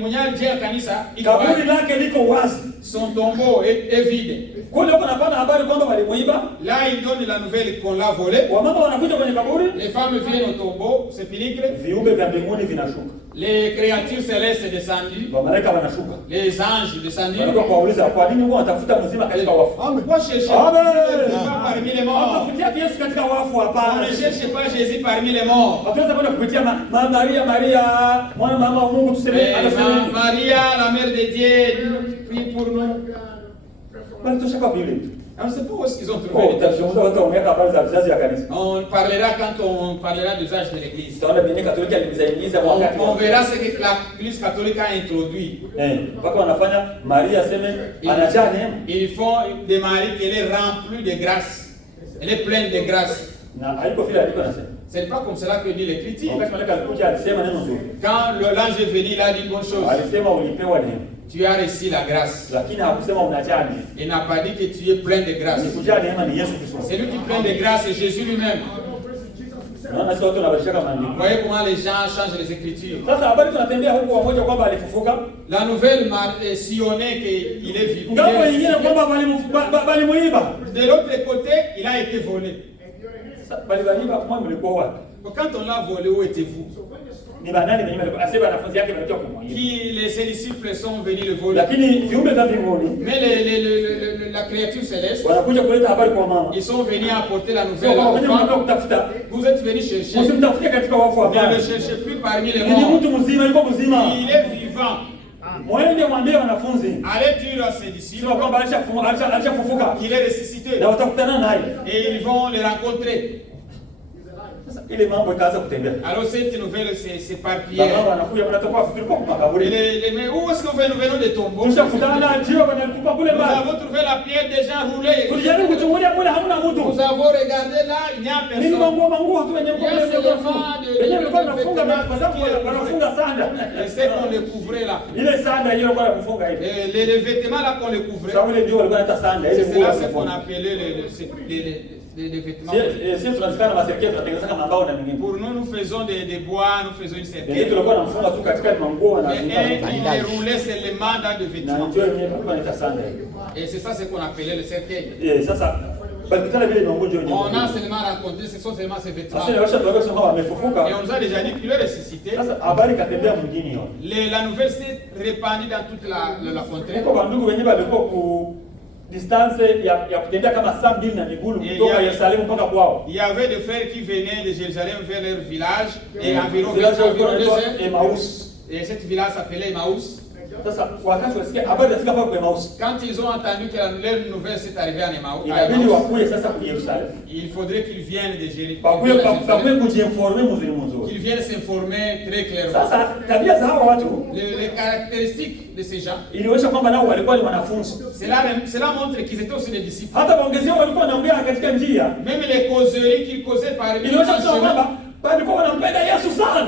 Mwenye alijenga kanisa, Kaburi lake liko wazi. son tombeau est vide. Kule huko napana habari kwamba walimuiba. Là, il donne la nouvelle qu'on l'a volé. Wamama wanakuja kwenye kaburi. Les femmes viennent au tombeau, sépulcre. Viumbe vya mbinguni vinashuka. Les créatures célestes descendues. Malaika wanashuka. Les anges descendus. Wanakuwa kuuliza kwa nini wao watafuta mzima katika wafu? Pourquoi chercher parmi les morts? Watafutia Yesu katika wafu hapana. On ne cherche pas Jésus parmi les morts. Watuweza kwenda kupitia Maria, mwana mama wa Mungu tuseme Maria, la mère de Dieu, prie pour nous. Bali tushaka Biblia. On ne sait pas où est-ce qu'ils ont trouvé. On parlera quand on parlera des âges de l'Église. On verra ce que l'Église catholique a introduit. Ils font des maris qu'elle est remplie de grâce. Elle est pleine de grâce. Ce n'est pas comme cela que dit l'Écriture. Quand l'ange est venu, il a dit une bonne chose. Tu as reçu la grâce. Il n'a pas dit que tu es plein de grâce. C'est lui qui est plein de grâce, c'est Jésus lui-même. Vous voyez comment les gens changent les Écritures. La nouvelle m'a sillonné qu'il est vivant. De l'autre côté, il a été volé. Quand on l'a volé, où étiez-vous? Qui les disciples sont venus le voler. Mais la créature céleste, ils sont venus apporter la nouvelle. Vous êtes venus chercher. Ne le cherchez plus parmi les morts. Il est vivant. Allez dire à ses disciples qu'il est ressuscité. Et ils vont le rencontrer. Alors cette nouvelle s'éparpille. Mais où est-ce que nous venons de tombeaux? Nous avons trouvé la pierre déjà roulée. Nous avons regardé là, il n'y a personne. Il y a seulement c'est qu'on le couvrait là. Les vêtements là qu'on le couvrait. C'est là ce qu'on appelait les vêtements. Pour nous, nous faisons des bois, nous faisons une cercueil. Et il roulait seulement dans des vêtements. Et c'est ça ce qu'on appelait le cercueil. On a seulement rencontré, ce sont seulement ces vêtements. Et on nous a déjà dit qu'il est ressuscité. La nouvelle s'est répandue dans toute la contrée. Distance ya kutembea kama saa 2 na miguu kutoka Yerusalemu mpaka kwao. Il y avait des frères qui venaient de Jérusalem vers leur village et environ 2 heures. Et cette village s'appelait Emmaüs. Quand ils ont entendu que leur nouvelle s'est arrivée à Emmaüs, il faudrait qu'ils viennent de Jérusalem. Qu'ils viennent s'informer très clairement. Les caractéristiques de ces gens. Cela montre qu'ils étaient aussi des disciples. Même les causeries qu'ils causaient par eux.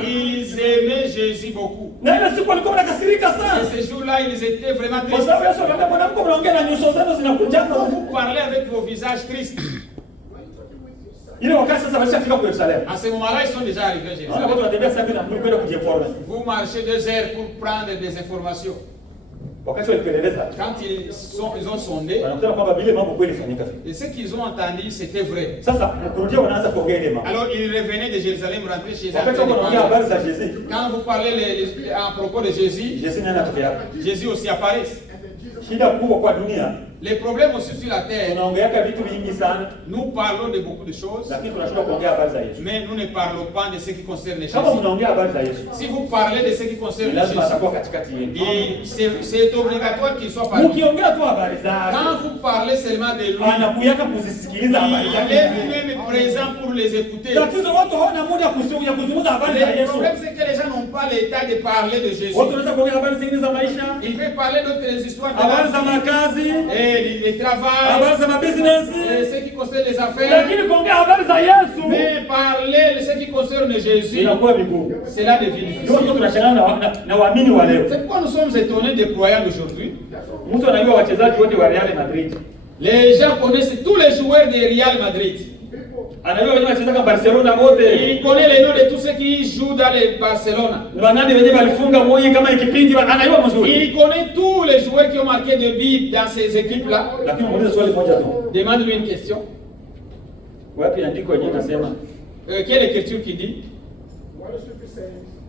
Ils aimaient Jésus beaucoup. Et ce jour-là, ils étaient vraiment tristes. Vous parlez avec vos visages tristes. À ce moment-là, ils sont déjà arrivés à Jérusalem. Vous marchez 2 heures pour prendre des informations. Quand ils ont sondé, et ce qu'ils ont entendu, c'était vrai. Alors ils revenaient de Jérusalem, rentraient chez eux. Quand vous parlez à propos de Jésus, Jésus aussi apparaît. Les problèmes aussi sur la terre, nous parlons de beaucoup de choses, mais nous ne parlons pas de ce qui concerne Jésus. Si vous parlez de ce qui concerne Jésus, c'est obligatoire qu'il soit parmi nous. Quand vous parlez seulement de lui, il est lui-même présent pour les écouter. Le problème, c'est que les gens n'ont pas l'état de parler de Jésus. Ils peuvent parler d'autres histoires de les travail, ce qui concerne les affaires, mais parler de ce qui concerne Jésus, c'est là devient difficile. C'est pourquoi nous sommes étonnés des croyants d'aujourd'hui. Les gens connaissent tous les joueurs de Real Madrid. Anajua wenyewe wanacheza Barcelona wote. Il connaît les noms de tous ceux qui jouent dans le Barcelona. Wanani wenyewe walifunga moyo kama ikipindi anajua mzuri. Il connaît tous les joueurs qui ont marqué des buts dans ces équipes-là. Lakini muulize swali moja tu. Demande-lui une question. Wapi andiko yenyewe nasema? Quelle écriture qui dit?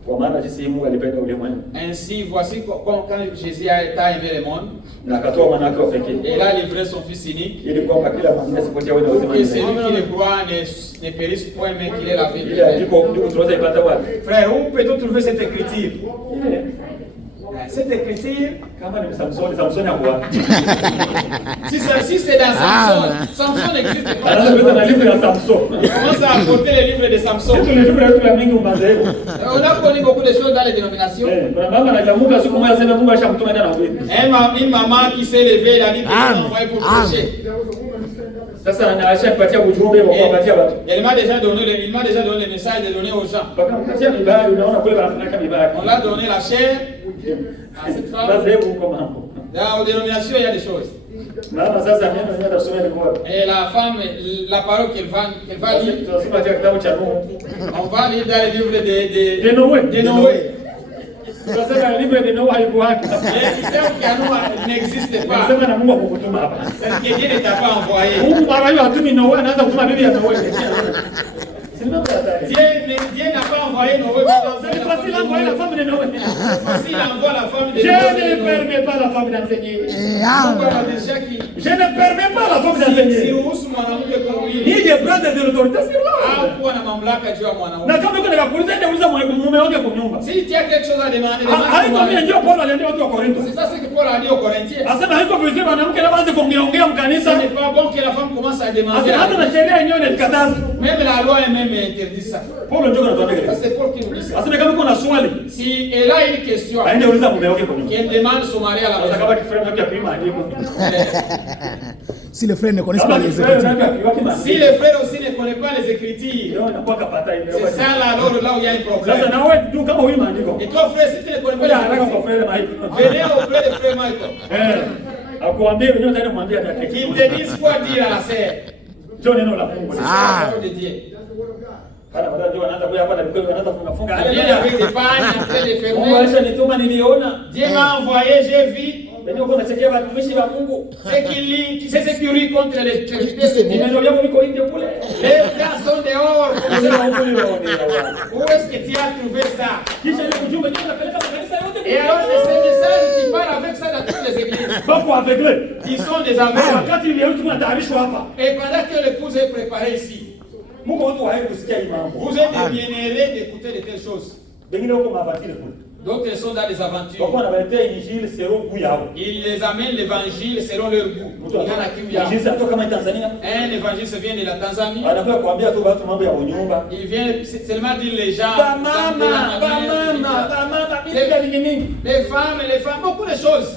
Kwa maana jinsi Mungu alipenda ulimwengu. Ainsi, voici quand Jésus a aimé le monde. Na akatoa mwana wake wa pekee. Et il a livré son fils unique. Ili kwamba kila mmoja asipotea wewe na uzima. Que celui qui le croit ne périsse point, mais qu'il ait la vie. Ile andiko ndio tunaweza ipata wapi? Frère, où peut-on trouver cette écriture? Cette écriture, kama ni Samson ya kwa. Si c'est dans Samson, Samson n'existe pas. Anaanza kuleta na livre ya Samson. Il commence à apporter les livres de Samson. Tous les livres yetu ya mingi umazeeko. On a connu beaucoup de choses dans les dénominations. Kuna mama anajamuka siku moja sema Mungu ashamtuma nenda na wewe. Une maman qui s'est levée, elle a dit que Dieu envoyé pour prêcher. Sasa anaachapatia ujumbe wa kuwapatia watu. Il m'a déjà donné le message de donner aux gens. Baka mkatia mibali unaona kule wanafanya mibali. On l'a donné la chair à cette femme. Dans aux dénominations, il y a des choses. Mama sasa neno yenyewe atasomea ni kwa. Et la femme, la parole qu'elle va lire, tunasoma katika kitabu cha Nuhu. on va lire dans les livres de Noé. Noé. Tunasema livre de Noé haikuwaki. Les livres qui à nous n'existent pas. Tunasema na Mungu akukutuma hapa. C'est que Dieu ne t'a pas envoyé. Mungu mara hiyo hatumi Noé anaanza kutuma bibi ya Noé. Dieu n'a pas envoyé Noé. C'est facile d'envoyer la femme de Noé. C'est facile d'envoyer la femme de Je Noé. ne permets pas la femme d'enseigner. Je ne permets pas la femme d'enseigner. Siruhusu mwanamke kuhubiri. Ni je prendre de l'autorité sur l'homme. Au kuwa na mamlaka juu ya mwanaume. Na kama uko na kuuliza ndio uza mume wake kwa nyumba. Si tu as quelque chose à demander, haiko mimi ndio Paulo aliambia watu wa Korintho. C'est ça ce que Paul a dit aux Corinthiens. Asema haiko vizuri mwanamke anaanza kuongea mkanisa. Ce n'est pas bon que la femme commence à demander. Hata na sheria yenyewe inakataza. Même la loi elle-même interdit ça. Paulo ndio anatuambia. Ça c'est Paul qui nous dit ça. Asema kama kuna swali. Si elle a une question. Aende uliza mume wake kwa nyumba. Qu'elle demande son mari à la maison. Kama kifreni wake akima andiko. Si les frères ne connaissent pas les Écritures. Si les frères aussi ne connaissent pas les Écritures, c'est ça là où il y a un problème. Et toi frère, si tu ne connais pas les Écritures, venez auprès de frère Michael. Qu'il te dise quoi dire à la sœur. C'est la parole de Dieu. Il vient avec des pagnes, après des fermeurs. Dieu m'a envoyé, j'ai vu. C'est qu'il lit, qui s'est sécurisé contre les serviteurs. Les gars sont dehors. Où est-ce que tu as trouvé ça? Et alors, de ces messages, tu parles avec ça dans toutes les églises. Ils sont des amis. Et pendant que l'épouse est préparée ici, vous êtes des bien-aimés d'écouter de telles choses. D'autres sont dans des aventures. Ils les amènent l'évangile selon leur goût. Il y en a qui un évangile vient de la Tanzanie. Il vient seulement dire les gens. Les femmes, beaucoup de choses.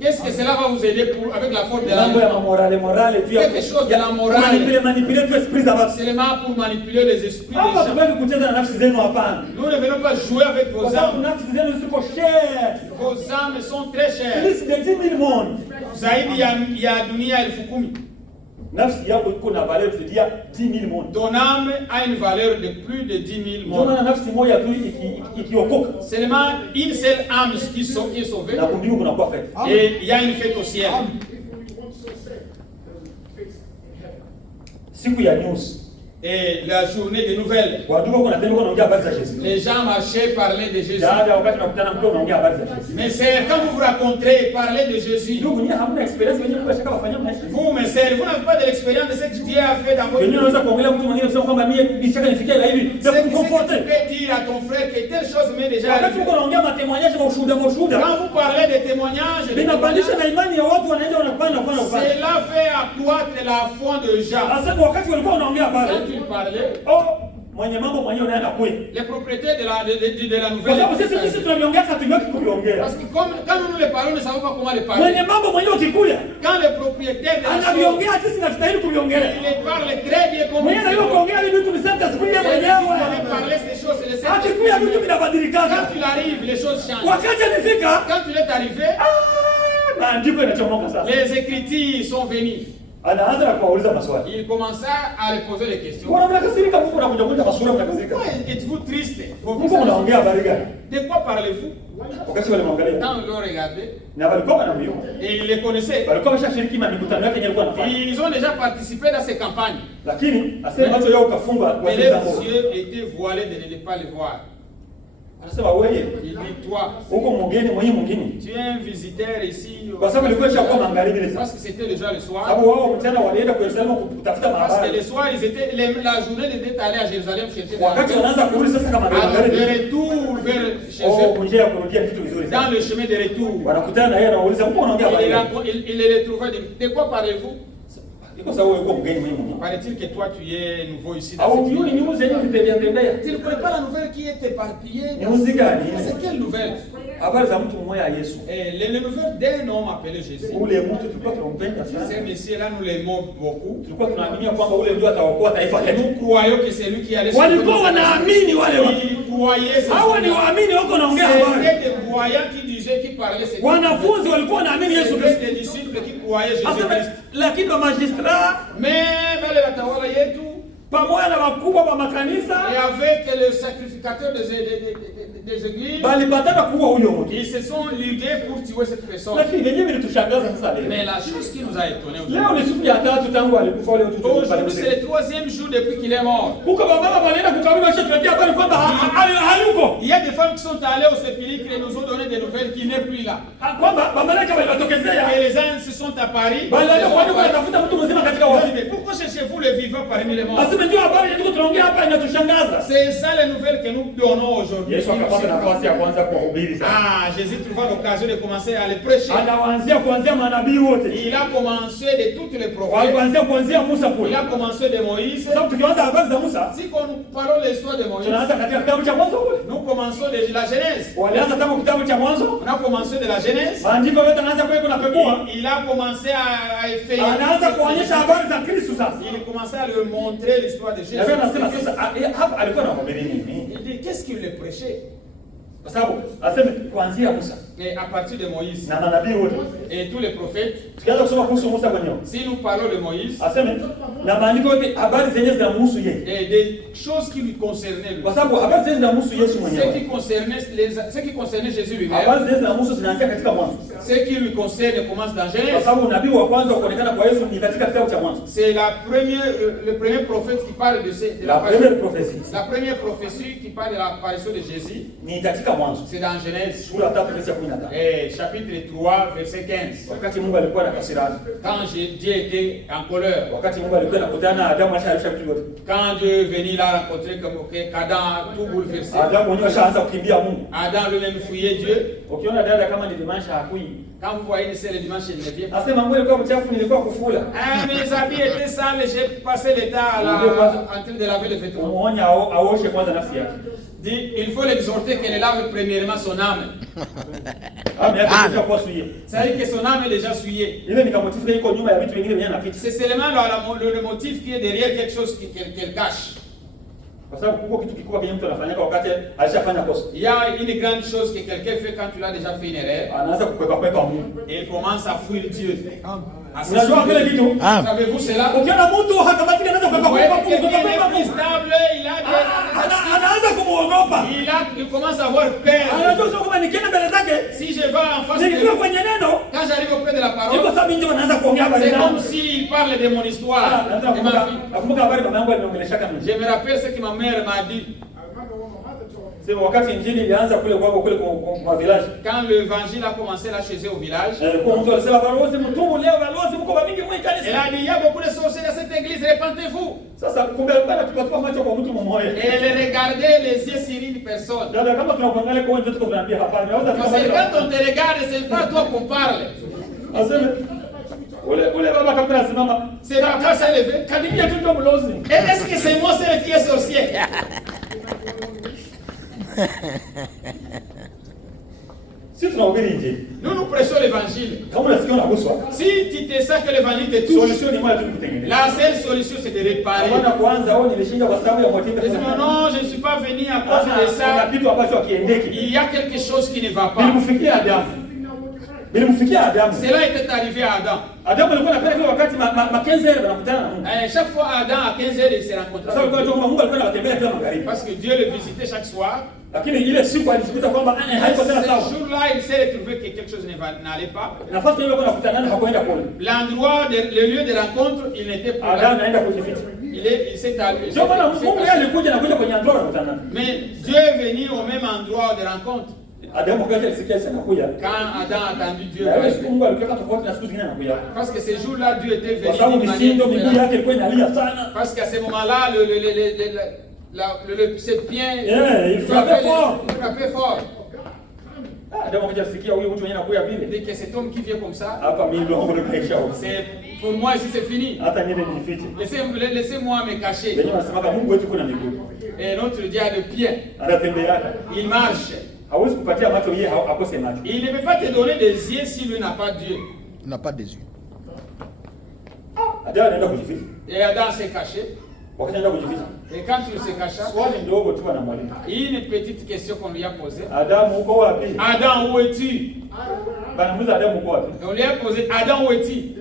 Qu'est-ce que cela va vous aider avec la faute de la quelque chose de la morale. Seulement pour manipuler les esprits des gens. Nous ne venons pas jouer avec vos âmes. Vos âmes sont très chères. Zaidi ya dunia elfu kumi. Ton âme a une valeur de plus de 10 000 mondes. Seulement une seule âme qui est sauvée. Et il y a une fête au ciel. Et la journée des nouvelles. Les gens marchaient, parlaient de Jésus. Mais c'est quand vous vous rencontrez, parlez de Jésus. Vous, mes sœurs, vous n'avez pas de l'expérience de ce que Dieu a fait dans votre vie. C'est ce que tu peux dire à ton frère que telle chose m'est déjà arrivée. Quand vous parlez de témoignages, cela fait accroître la foi de gens. Tu parlais. Les propriétaires de la nouvelle. Parce que comme, quand nous les parlons, nous ne savons pas comment les parler. Quand les propriétaires de la chose, ils les parlent très bien comme ils parler ces choses, c'est le Saint-Esprit. Quand tu arrives, les choses changent. Quand tu es arrivé, les Écritures sont venues. anaanza na kuwauliza maswali. Il commença à les poser les questions. Bwana mnakasirika Mungu anakuja kuja maswali mnakasirika. Pourquoi êtes-vous triste? Mungu anaongea habari gani? De quoi parlez-vous? Wakati wale mwangalia. Quand ils l'ont regardé, Na walikuwa wanamjua. et ils les connaissaient. Walikuwa wameshashiriki mikutano yake alikuwa anafanya. Ils ont déjà participé dans ces campagnes. Lakini asema macho yao kafungwa Mais kwa les sababu. yeux étaient voilés de ne pas les voir. Anasema wewe Il dit, toi, huko mgeni mwenye mwingine. tu es un visiteur ici. Kwa sababu ilikuwa ishakuwa magharibi ile Parce sasa. que c'était déjà le soir. Sababu wao mchana walienda kwa Yerusalemu kutafuta Parce que mahabari. le soir, la journée, ils étaient allés à Jérusalem chercher des Wakati wanaanza kurudi sasa kama magharibi. de retour vers chez eux, Njia ya kurudia kitu vizuri sana. dans le chemin de retour. Wanakutana na yeye anawauliza Mungu anaongea habari gani? Il les retrouvait. De quoi parlez-vous? Iko sawa wewe uko mgeni mwenye mwingine. Paraît-il que toi, tu es nouveau ici dans Au cette yuni ville. ni mzee nitembea tembea. Tu ne connais pas la nouvelle qui est éparpillée? Ni muziki gani? C'est quelle nouvelle? Habari za mtu mmoja Yesu. Les nouvelles d'un homme appelé Jésus. Ule mtu tulikuwa tunampenda Ces sana. messieurs-là, nous l'aimons beaucoup. Tulikuwa tunaamini kwamba ule ndio ataokoa taifa letu. Nous croyons que c'est lui qui allait Walikuwa wanaamini wale watu. Ils croyaient ce Hawa ni waamini wako naongea habari. C'était des croyants qui disaient, qui parlaient. Wanafunzi walikuwa wanaamini Yesu Kristo. C'était des disciples qui croyaient Jésus Asema Christ. lakini wa magistrat Mais wale watawala yetu pamoja na wakubwa wa makanisa et avec le sacrificateur des églises, balipatana kuua huyo mtu. ils se sont ligués pour tuer cette personne. Lakini yenyewe ilitushangaza sasa leo. Mais la chose qui nous a étonnés Leo ni siku ya tatu tangu alikufa ule mtu. aujourd'hui, c'est le troisième jour depuis qu'il est mort. Huko baba wanaenda kukabili washa tuletea habari kwamba hayuko. Il y a des femmes qui sont allées au sépulcre et nous ont donné des nouvelles qu'il n'est plus là. Kwamba mamlaka waliwatokezea. Et les anges se sont apparus. Bali kwa nini wanatafuta mtu mzima katika wafu? Mais pourquoi cherchez-vous le vivant parmi les morts? Asema ndio habari yetu tunaongea hapa inatushangaza. C'est ça les nouvelles que nous donnons aujourd'hui. Yesu akapata nafasi ya kwanza kuwahubiri sasa. Ah, Jésus trouva l'occasion de commencer à les prêcher. Anaanzia kuanzia manabii wote. Il a commencé de toutes les prophètes. Kuanzia Musa kule. Il a commencé de Moïse. Sasa tukianza habari za Musa, Si nous parlons de l'histoire de Moïse, tunaanza katika kitabu cha Mwanzo kule. nous commençons de la Genèse. Walianza tangu kitabu cha Mwanzo. On a commencé de la Genèse. Maandiko yote anaanza kuweka na pekua. Il a commencé à faire. Anaanza kuonyesha habari za Kristo sasa. Il a commencé à leur montrer l'histoire de Jésus. Na wewe unasema sasa hapa alikuwa anahubiri nini? Il dit qu'est-ce qu'il les prêchait? Kwa sababu aseme kuanzia Musa Et à partir de Moïse na manabii wote. et tous les prophètes, Tukianza kusoma kuhusu Musa mwenyewe. si nous parlons de Moïse Aseme na maandiko yote habari zenyewe zinamhusu yeye. et des choses qui lui concernaient lui. Kwa sababu habari zenyewe zinamhusu Yesu Ce mwenyewe. qui concernait Jésus lui-même, Habari zenyewe zinamhusu zinaanzia katika Mwanzo. ce qui lui concerne commence dans Kwa Genèse. sababu nabii wa kwanza kuonekana kwa Yesu ni katika kitabu cha Mwanzo. C'est le premier prophète qui parle de La première prophétie la première prophétie qui parle de l'apparition de Jésus, ni katika Mwanzo. c'est dans Genèse, Sura 3 verset 15. et chapitre 3, verset 15. Wakati Mungu alikuwa na kasirani. Quand Dieu était en colère, Wakati Mungu alikuwa anakutana na Adamu alisharisha vitu vyote. quand Dieu est venu là rencontrer qu'Adam a tout bouleversé, Adamu mwenyewe ashaanza kukimbia Mungu. Adam lui-même fuyait Dieu. Ukiona dada kama ni dimansha hakui. Quand vous voyez une sœur le dimanche, elle ne vient pas. Asema Mungu alikuwa mchafu nilikuwa kufula. Ah, mes habits étaient sales, j'ai passé le temps en train de laver les vêtements. Umuonya aoshe kwanza nafsi yake. Dit, il faut l'exhorter qu'elle lave premièrement son âme. Ameacha kwa suye. C'est-à-dire que son âme est déjà souillée. Ile ni kama motifu iko nyuma ya vitu vingine vyenye anaficha. C'est seulement le motif qui est derrière quelque chose qu'elle cache. Kwa sababu kuko kitu kikubwa kenye mtu anafanya wakati alishafanya kosa. Il y a une grande chose que quelqu'un fait quand tu as déjà fait une erreur. Anaanza kukwepa Mungu. Et il commence à fuir Dieu. Unajua vile kitu? Savez-vous cela? Ukiona mtu hatamatiki anaanza Vous voyez que quelqu'un kukwepa est plus Mungu. stable, Anaanza kumuogopa. il commence à avoir peur. Anajua sio kama nikienda mbele zake, Si je vais en face de nikifika lui, kwenye neno, quand j'arrive auprès de la iko parole, sababu nje wanaanza kuongea habari c'est zangu. comme s'il parle de mon histoire, de ma vie. Nakumbuka habari mama yangu aliongelesha kama Je me rappelle ce que ma mère m'a dit. sema wakati injili ilianza kule kwao kule kwa village. Quand l'évangile a commencé là chez eux au village, Kwa mtu alisema balozi mtumu leo balozi mko bamingi mwe elle kanisa. a dit, il y a beaucoup de sorciers dans cette église, répentez-vous. Sasa kumbe alikuwa tukatoa macho kwa mtu mmoja. Et elle regardait les yeux sur une personne. Dada kama tunakuangalia kwa nje tuko tunaambia hapana. Naweza Parce que quand on te regarde, c'est pas toi qu'on parle. Aseme ule baba kabla asimama. C'est pas toi c'est levé. Kadimia tu ndio mlozi. Et est-ce que c'est moi seul qui est sorcier? Si tunahubiri injili. Nous prêchons l'évangile. Kama unasikia unaguswa. Si tu te sens que l'évangile te touche, Solution ni moja tu kutengeneza. la seule solution c'est de réparer. Bwana kwanza wao nilishinda kwa sababu ya motive. Non, je ne suis pas venu à cause de Sasa ça. kitu ambacho akiendeki. Il y a quelque chose qui ne va pas. Nilimfikia Adamu. Bilimfikia Adamu. Cela était arrivé à Adam. Adamu alikuwa anapenda wakati ma 15 heures wanakutana na Mungu. Chaque fois Adam à 15 heures il se rencontrait. Sasa alikuwa anatoka Mungu alikuwa anatembea kila magharibi. Parce que Dieu le visitait chaque soir. Lakini ile siku alijikuta kwamba haiko tena sawa. Ce jour-là il s'est retrouvé que quelque chose n'allait pas. Nafasi ile alikuwa anakutana nayo hakuenda kule. L'endroit le lieu de rencontre il n'était pas. Adamu anaenda kujificha. Il s'est allé. Sio maana Mungu yeye alikuja na kuja kwenye endroit anakutana. Mais Dieu est venu au même endroit de rencontre. Adamu wakati alisikia sana kuja. Quand Adam a entendu Dieu. Mungu alikuwa tofauti na siku zingine anakuja. Parce que ce jour-là Dieu était venu. Kwa sababu misindo miguu yake ilikuwa inalia sana. Parce qu'à ce moment-là ses pieds il frappait fort. Il frappait fort. Adamu wakati alisikia huyu mtu mwenyewe anakuja vile. Dès que cet homme qui vient comme ça. Hapa mimi ndio ngoro kaisha huko. C'est pour moi ici c'est fini. Hata niende nijifiche. Laissez-moi me cacher. Wenyewe wanasema Mungu wetu kuna miguu. Et notre Dieu a des pieds. Anatembea. Il marche. Hawezi kupatia macho yeye akose macho. Il ne peut pas te donner des yeux si lui n'a pas Dieu. Il n'a pas des yeux. Adamu anaenda kujificha. Et Adam s'est caché. Wakati anaenda kujificha. Et quand il se cacha, swali ndogo tu anamwalimu. Une petite question qu'on lui a posée. Adamu uko wapi? Adam, où es-tu? Banamuuliza Adamu uko wapi? On lui a posé Adam, où es-tu?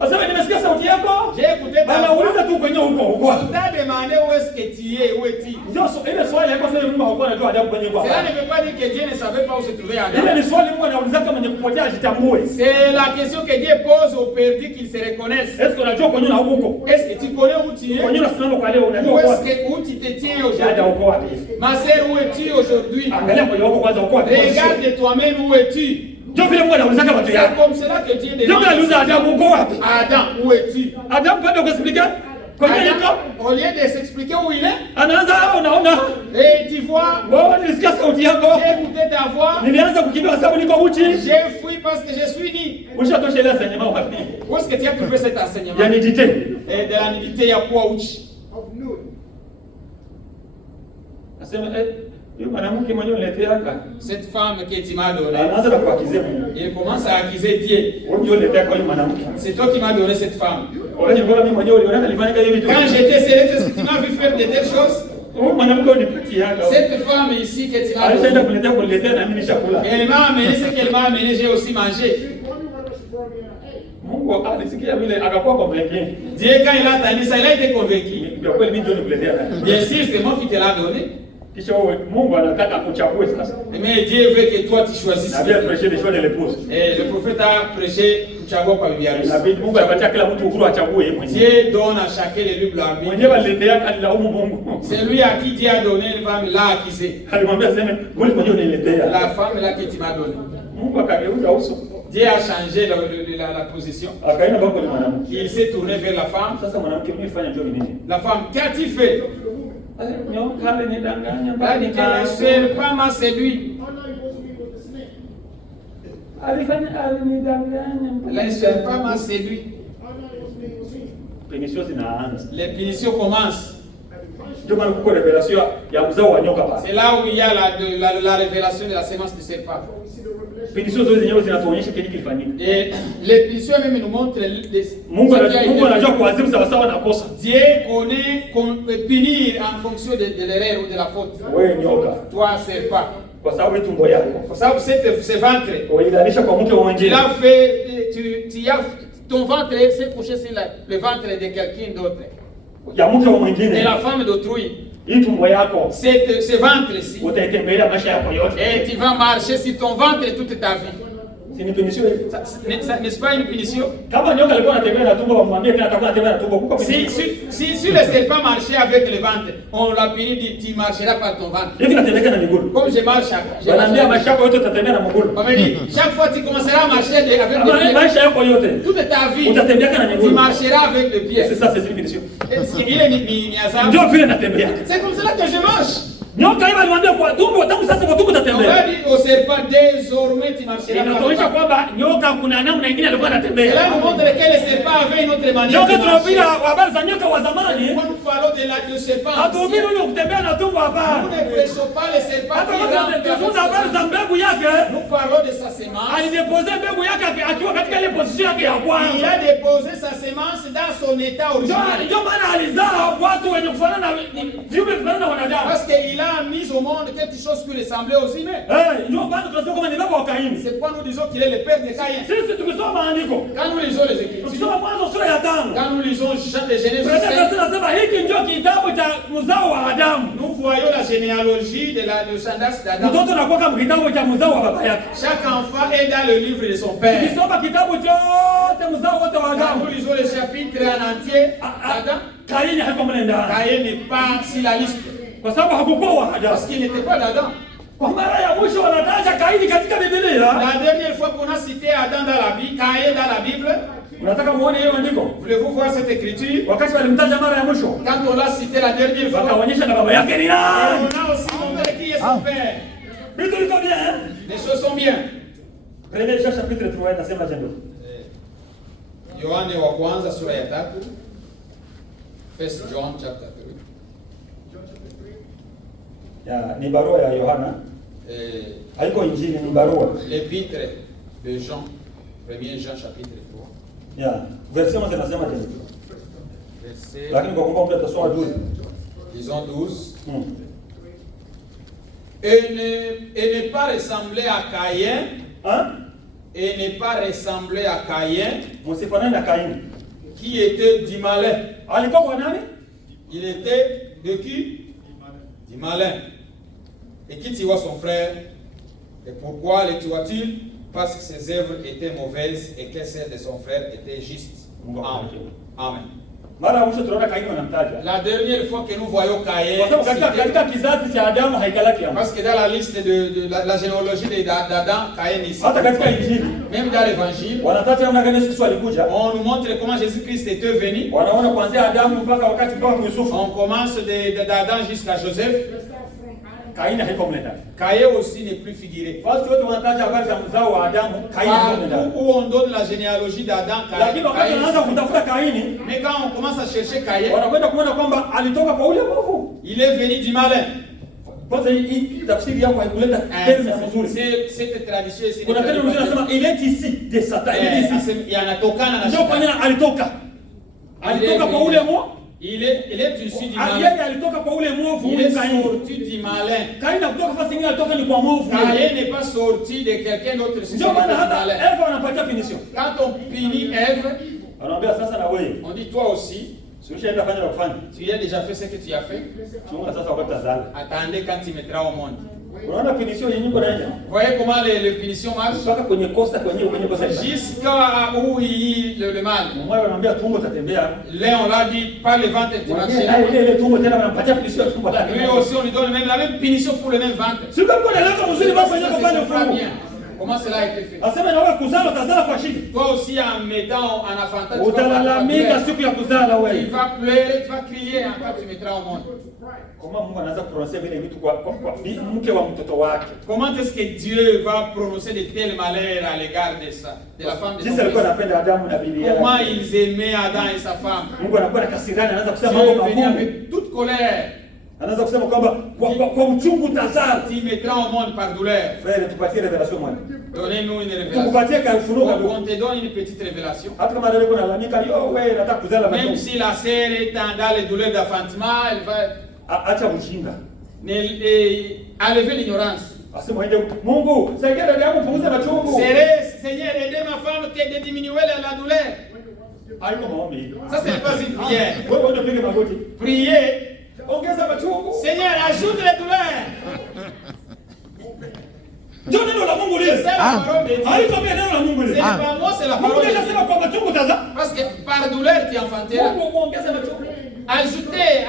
Sasa nimesikia sauti yako? J'ai écouté ta voix. Anauliza tu kwenye huko huko. On t'a demandé où est-ce que tu es, où es-tu? Ndio ile swali yako sasa Mungu hakuwa anajua Adamu kwenye kwa. Cela ne veut pas dire que Dieu ne savait pas où se trouvait Adam. Ile ni swali Mungu anauliza kama mwenye kupotea ajitambue. C'est la question que Dieu pose aux perdus qu'ils se reconnaissent. Est-ce que unajua kwenye na huko? Est-ce que tu connais où tu es? Kwenye unasimama kwa leo unajua Où uko est-ce wapi? que où tu te tiens Dada aujourd'hui? uko wapi? Ma sœur, où es-tu aujourd'hui? Angalia kwenye wako kwanza uko wapi? Regarde toi-même où es-tu? Ndio vile Mungu anauliza kama tu C'est yako. comme cela que Dieu Ndio demande. vile anauliza Adamu uko wapi? Adam, où es-tu? Adamu bado kuexplica? Kwenye yuko? Au lieu de s'expliquer où il est, Anaanza unaona? et tu vois, Wewe nilisikia sauti yako. j'ai écouté ta voix, Nilianza kukimbia kwa sababu niko uchi. j'ai fui parce que je suis nu. Ushatoshelea enseignement wapi? Où est-ce que tu as trouvé cet enseignement? Ya nidite. Et de la nudité, il y a quoi uchi? Nasema huyu mwanamke mwenyewe unileteaka. Cette femme que tu m'as donnée, Anaanza na kuakize Mungu. il commence à accuser Dieu. Wewe ndio uniletea kwa huyu mwanamke. C'est toi qui m'as donné cette femme. Wewe ndio mimi mwenyewe uliona nilifanya hivi vitu. Quand j'étais célèbre, est-ce que tu m'as vu faire de telles choses? Huyu mwanamke unipatiaka. Cette femme ici que tu m'as Alishaenda donnée, kuniletea na mimi nishakula. elle m'a amené ce qu'elle m'a amené, j'ai aussi mangé. Mungu alisikia vile akakuwa convaincu. Dieu, quand il a entendu ça, il a été convaincu. Ndio kweli mimi ndio nikuletea. Bien sûr, c'est moi qui te l'a donné. Kisha wewe Mungu anataka kuchague sasa. Mais Dieu veut que toi tu choisisses. Na bien prêcher les choix de l'épouse. Et le prophète a prêché kuchagua kwa bibi harusi. Na bien Mungu anapatia kila mtu uhuru achague yeye mwenyewe. Dieu donne à chacun le libre arbitre. Mwenyewe aliletea alilaumu Mungu. C'est lui à qui Dieu a donné une femme, l'a accusé. Alimwambia sema, "Wewe mwenyewe uniletea." La femme là que tu m'as donnée. Mungu akageuza uso. Dieu a changé la position. Akaenda bako ni mwanamke. Il s'est tourné vers la femme. Sasa mwanamke mimi fanya njoo nini? La femme, qu'as-tu fait? Nyoka alinidanganya. Elle a dit que le serpent m'a séduit. Le serpent m'a séduit. Punition zinaanza. Les punitions commencent. Ndio maana kuko revelation ya mzao wa nyoka pale. C'est là où il y a la révélation de la sémence de serpent. Punition zote zenyewe zinatuonyesha kile kilifanyika. Et les punitions même nous montrent Mungu anajua kuadhibu sawa sawa na kosa. Dieu connaît punir en fonction de l'erreur ou de la faute. Wewe nyoka. Toi serpent. Kwa sababu tumbo yako. Kwa sababu ce ventre. Ulilanisha kwa mke mwingine. Tu l'as fait, ton ventre s'est couché sur le ventre de quelqu'un d'autre. Ya mke mwingine. Et la femme d'autrui. Hii tumbo yako. Ce ventre-ci. Utaitembelea maisha yako yote. Et tu vas marcher sur ton ventre toute ta vie. C'est une punition. N'est-ce pas une punition? Kama nyoka alikuwa anatembea na tumbo, wamwambie tena atakuwa anatembea na tumbo. Kuko si le serpent marchait avec le ventre, on l'a puni, dit tu marcheras par ton ventre. Hivi natembea na miguu. Comme je marche wanaambia maisha yako yote utatembea na miguu. On me dit chaque fois tu commenceras à marcher avec les pieds. Maisha yako yote. Toute ta vie. Utatembea na miguu. Tu marcheras avec les pieds. C'est ça, c'est une punition. Il est ni azam. Ndio vile natembea. C'est comme cela que je marche. Nyoka hivi alimwambia kwa tumbo, tangu sasa kwa tumbo utatembea. On va dire au serpent désormais tu marcheras. Inaonyesha kwamba nyoka kuna namna nyingine alikuwa anatembea. Cela nous montre que le serpent avait une autre manière. Nyoka tunapila habari za nyoka wa zamani. Quand nous parlons de de serpent. Hatuhubiri ule kutembea na tumbo hapana. Nous ne prêchons pas les serpents Hata qui kama rampent tunazungumza habari za mbegu yake, Nous parlons de sa semence. alidepose mbegu yake akiwa katika ile position yake ya Il kwanza. a déposé sa semence dans son état original. Ndio maana alizaa watu wenye kufanana na viumbe vifanana na wanadamu. Parce qu'il a mis au monde quelque chose qui ressemblait aux humains. Ndio maana tunasema kama ni baba wa Kaini. C'est pourquoi nous disons qu'il est le père de Caïn. Sisi tukisoma maandiko, Quand nous lisons les Écritures, tukisoma Mwanzo sura ya 5, quand nous lisons Jean de Genèse 5, tunasema hiki ndio kitabu cha mzao wa Adamu. nous voyons la généalogie de la descendance d'Adam. Mtoto anakuwa kama kitabu cha mzao wa baba yake. Chaque enfant est dans le livre de son père. Tukisoma kitabu chote mzao wote wa Quand Adamu, nous lisons le chapitre en entier d'Adam, Kaini hakuwa mle ndani. Caïn n'est pas sur la liste. Kwa sababu hakukuwa wa Adamu. Parce qu'il n'était pas d'Adam. Kwa mara ya mwisho wanataja Kaini katika Biblia. La dernière fois qu'on a cité Adam dans la Bible, Caïn dans la Bible, Unataka muone hiyo andiko? voulez-vous voir cette écriture? Wakati walimtaja mara ya mwisho, Quand on l'a cité la dernière fois, wakaonyesha na baba yake ni nani. on a aussi montré qui est son père. Vitu viko bien, hein? Les choses sont bien. Premier Jean chapitre 3 inasema jambo. Yohane wa kwanza sura ya 3. First John chapter 3. Ya, ni barua ya Yohana. Haiko injili, ni barua. L'épître de Jean, 1er Jean chapitre 3. Ya, verset moja inasema jambo. Verset, Lakini kwa kumbuka mtu atasoma 12. disons 12. Et ne pas ressembler à Caïn, Hein? et ne pas ressembler à Caïn, Msifanane na Kaini. qui était du malin. Alikuwa kwa nani? Il était de qui? Du malin. Et qui tua son frère? Et pourquoi le tua-t-il? Parce que ses œuvres étaient mauvaises et que celles de son frère étaient justes. Amen. Mara ya mwisho tunaona Kaini wanamtaja. La dernière fois que nous voyons Caïn, Kwa sababu katika c'était- kizazi cha Adamu haikalaki hapo. parce que dans la liste de la généalogie d'Adam, Caïn ici, Hata katika injili même dans l'évangile, wanataja namna gani Yesu alikuja. on nous montre comment Jésus-Christ était venu. Wanaona kuanzia Adamu mpaka wakati mpaka Yusufu. On commence d'Adam jusqu'à Joseph. Kaini haiko mle ndani. Caïn aussi n'est plus figuré. Fasi wote wanataja habari za mzao wa Adamu, Kaini haiko mle ndani. Partout où on donne la généalogie d'Adam, Lakini wakati Caïn. wanaanza kutafuta Kaini, Mais quand on commence à chercher Caïn, wanakwenda kuona kwamba alitoka kwa ule mwovu. il est venu du malin. Kwanza hii tafsiri yako haikuleta terms nzuri. Cette tradition ici. Kuna terms nzuri nasema il est ici de Satan, il est ici. Yanatokana na Ndio kwa shetani. nini alitoka. Alitoka kwa ule mwovu. Il est issu du malin. Yeye alitoka kwa ule mwovu Il est Kaini. sorti du malin. Kaini kutoka fasi nyingine alitoka ni kwa mwovu. Caïn n'est pas sorti de quelqu'un d'autre. c'est Ndio celui maana du hata malin. Eva anapatia punition. Quand on punit Ève, Anaambia sasa na wewe, on dit toi aussi, ushaenda fanya la kufanya. tu as déjà fait ce que tu as fait. Chunga sasa wakati tazala. Attendez quand tu mettras au monde. Unaona punition yenyewe iko naenda. Voyez comment les punitions marchent? Mpaka kwenye kosa kwenye kosa. Jusqu'à où il y a le mal. Mmoja anamwambia tumbo tatembea. Là, on l'a dit, par le ventre, tu vas chez Ile ile tumbo tena anampatia punition tumbo lake. lui aussi, on lui donne même la même punition pour le même ventre. Si kama kuna leo mzuri basi Ça, kwenye c'est kupanda pas fungu. bien. Comment cela a été fait? Asema na wewe kuzala utazala kwa shida. Toi aussi, en mettant en enfantant, tu vas Utalalamika siku ya kuzala tu wewe. vas pleurer, tu vas crier, encore tu mettras au monde. Kama Mungu anaanza kupronounce vile vitu kwa mke wa mtoto wake. Comment est-ce que Dieu va prononcer de tels malheurs à l'égard de ça, de la femme de son Jinsi alikuwa fils? anapenda Adamu na bibi yake. Comment ils aimaient Adam et sa femme? Mungu anakuwa na kasirani, anaanza kusema Dieu mambo est venu magumu. avec toute colère. Anaanza kusema kwamba kwa uchungu tazala. Tu mettras au monde par douleur. Frère, tupatie revelation moja. Donnez-nous une révélation. Tukupatie kafunuo kadogo. On te donne une petite révélation. Hata kama leo kuna lalamika, yo wewe nataka kuzala Même mtoto. si la sœur est dans les douleurs d'enfantement, elle va Acha ujinga. enlever l'ignorance. Asema ende Mungu, saidia dada yangu punguza machungu. Seigneur, aidez ma femme de diminuer la douleur. Haiko maombi. Ça, ce n'est pas une prière. Wewe ndio piga magoti. Prier, Ongeza machungu. Seigneur, ajoute les douleurs. Ndio neno la Mungu lile. C'est la parole de Dieu. Haiko mimi neno la Mungu Ce lile. n'est pas moi, c'est la Mungu parole de Dieu. anasema kwa machungu tazala. Parce que par douleur, tu enfanteras. Mungu ongeza machungu. Ajoutez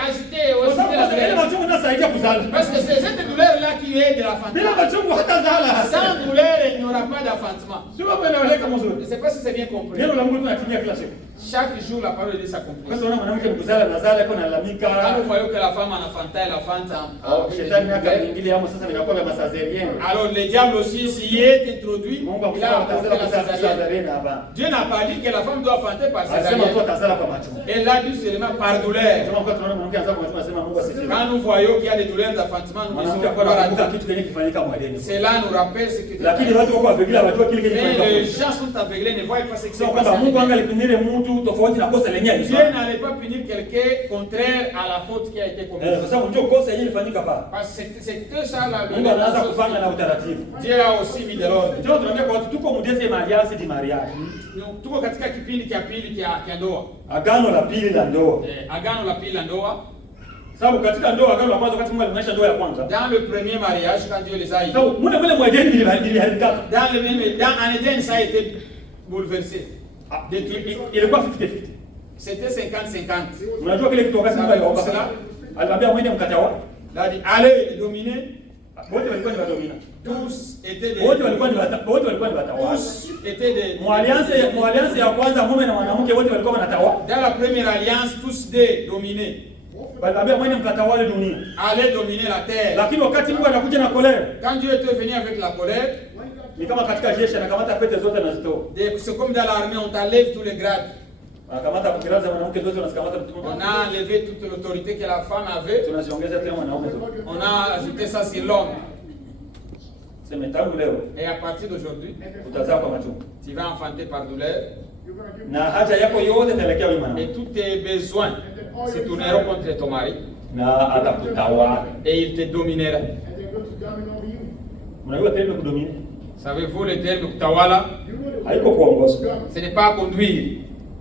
Kwa la sababu ile douleur. machungu saidia kuzala. Parce que c'est cette douleur-là qui aide Bila l'enfantement. machungu hata zala. Sans douleur, il n'y aura pas d'enfantement. Sio inaeleweka Je mzuri. ne sais pas si c'est bien compris. Neno la Mungu tunatumia kila siku. Chaque jour, la parole de Dieu s'accomplit. Kwanza unaona mwanamke mkuzala na zala yuko Quand analalamika. nous voyons que la femme en enfanta, elle enfante en Shetani akaingilia hapo sasa vinakuwa vya masazerieni. alors le diable aussi s'y est introduit. Mungu Il a akufanya apporté utazala la kuzala césarienne. césarienne hapa. Dieu n'a pas dit que la femme doit enfanter par Alisema tu césarienne. atazala kwa machungu. Elle l'a dit seulement par douleur. Kama kwa tunaona mwanamke anza kumsema anasema Mungu asifiwe. Quand nous voyons qu'il y a des douleurs d'enfantement, nous disons Mwanamke kwa gloire à anakumbuka Dieu. kitu kile kifanyika mwaleni. Cela nous rappelle ce que Lakini watu wako avegila wajua kile kile mais kifanyika. les gens sont aveuglés, ne voient pas ce qui se Sio passe. kwamba Mungu angalipindile mtu tofauti na kosa lenyewe Dieu alifanya. n'allait pas punir quelqu'un contraire à la faute qui a été Kwa commise. sababu ndio kosa yenyewe ilifanyika pale. Parce que c'est que ça la Mungu anaanza kupanga na utaratibu. Dieu a aussi mis de l'ordre. Ndio tunaambia kwa watu tuko mudese mariage di mariage. Tuko katika kipindi cha pili cha ndoa. Agano la pili la ndoa. Agano la pili la ndoa. Sababu katika ndoa agano la kwanza wakati Mungu alionyesha ndoa ya kwanza. Dans le premier mariage quand Dieu les a unis. Sababu mule mwedeni iliharibika. En Éden ça a été bouleversé. Ilikuwa 50-50. C'était 50-50. Unajua kile kitu wakati Mungu aliomba Cela, aliwaambia mwende mkatawa. il a dit allez dominer. Wote walikuwa ni wadomina. Tous étaient des Wote walikuwa ni watawala. tous étaient des Mwalianse ya kwanza mume na mwanamke wote walikuwa wanatawala. dans la première alliance tous des dominés. Waliwaambia mwende mkatawale dunia. Allez dominer la terre. Lakini wakati Mungu anakuja na kolera, Quand Dieu était venu avec la colère, ni kama katika jeshi anakamata pete zote anazitoa. c'est comme dans l'armée, on t'enlève tous les grades. Anakamata kukira za mwanamke zote anazikamata mtu. On a enlevé toute l'autorité que la femme avait. Tunaziongeza tena mwanaume zote. On a ajouté ça sur l'homme. Sema tangu leo Et à partir d'aujourd'hui, utazaa kwa machungu. tu vas enfanter par douleur. Na haja yako yote itaelekea yule Et mwanamke. tous tes besoins se tourneront contre ton mari. Na atakutawala. Et il te dominera. Mnajua tendo kudomini? Savez-vous le terme kutawala? Haiko kuongoza. Ce n'est pas conduire.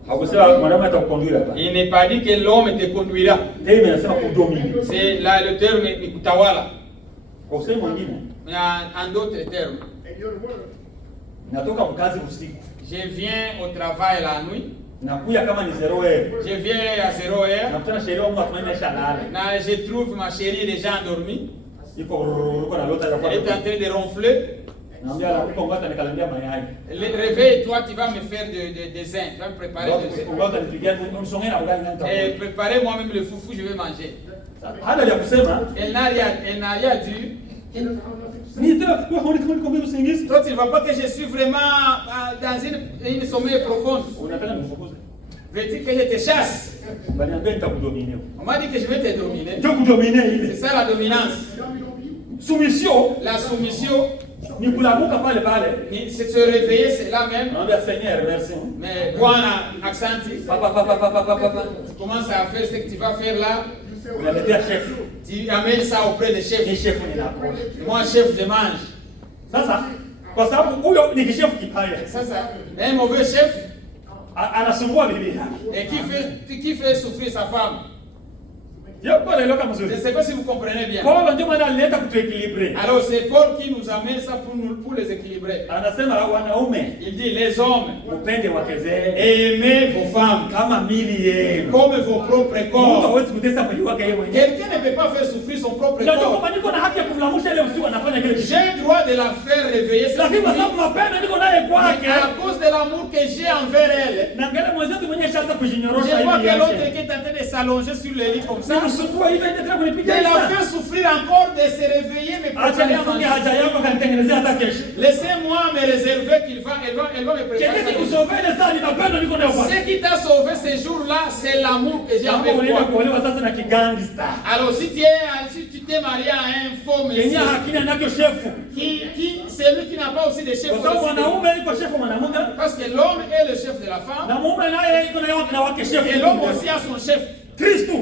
Hakusema mwanamke atakukonduira hapa. Il n'est pas dit que l'homme te conduira. Tendo inasema kudomini. C'est là le terme ni kutawala. Kwa usemi mwingine, Mais en d'autres termes, natoka mkazi usiku. je viens au travail la nuit. Nakuya kama ni 0 heure. Je viens à 0 heure. Nakutana sheria wangu atumaini lala. Je trouve ma chérie déjà endormie. Iko na lota ya Elle est en train de ronfler. Naambia la kuko ngata nikalandia mayai. Réveille-toi, tu vas me faire des ailes. Tu vas me préparer des ailes. Ngata nipigia msongea na ugali nanta. Et préparer moi-même le foufou, je vais manger. Hada ya kusema, Elle n'a rien dit. ni tena kwa honi kombe usingizi. Toi, tu ne vois pas que je suis vraiment dans une sommeil profonde. Unataka nifukuze. Veux-tu que je te chasse? Baniambia nitakudomini. On m'a dit que je vais te dominer. Ndio kudomini C'est ile. ça la dominance. Soumission La soumission, ni kulamuka pale pale. c'est se réveiller, c'est là même. Naambia Seigneur merci. Mais Bwana accenti, Papa. tu commences à faire ce que tu vas faire là. Unaletea chef. Tu amènes ça auprès des chefs. Ni chef ni nakula. Moi, chef, je mange. Sasa kwa sababu huyo ni kishefu kipaya. Ça. Un mauvais chef Anasumbua bibi yake. et qui fait souffrir sa femme. Yeye kwa leo kama Je mzuri. ne sais pas si vous comprenez bien. Paulo ndio maana alileta kutuequilibrer. Alors, c'est Paul qui nous amène ça pour les équilibrer. Anasema wanaume Il dit, les hommes, upende wake zenu aimez vos femmes kama mili yenu. comme vos propres Mtu corps. hawezi kutesa mwili wake yeye mwenyewe. Quelqu'un ne peut pas faire souffrir son propre Ndio corps. kama niko na haki ya kumlamusha ile usiku anafanya kile kitu. J'ai droit de la faire réveiller cette Lakini kwa nuit. sababu mapenda niko naye kwake. Mais à cause de l'amour que j'ai envers elle, Na ngale mwenzetu mwenyewe shaanza je kujinyorosha vois hivi que l'autre yake. qui est en train de s'allonger sur le lit comme ça, Msumbua hivi ndio tena kunipiga de la sana. faire souffrir encore, de se réveiller, mais Acha préparer à nifunge manger. haja yako kanitengenezea hata kesho. Laissez-moi me réserver elle va me préparer. Kile ça. kusovea ile saa ni mapendo niko nayo kwake. Ce qui t'a sauvé ces jours-là, c'est l'amour que j'ai Kama envers unaenda toi. kuolewa sasa na kigangsta. Alors si tu t'es marié à un faux Yenye monsieur, hakina nako shefu. c'est lui qui n'a pas aussi de chef. Kwa sababu mwanaume iko shefu mwanamke. Parce que l'homme est le chef de la femme Na mume naye iko na wake shefu. et l'homme aussi a son chef. Kristo.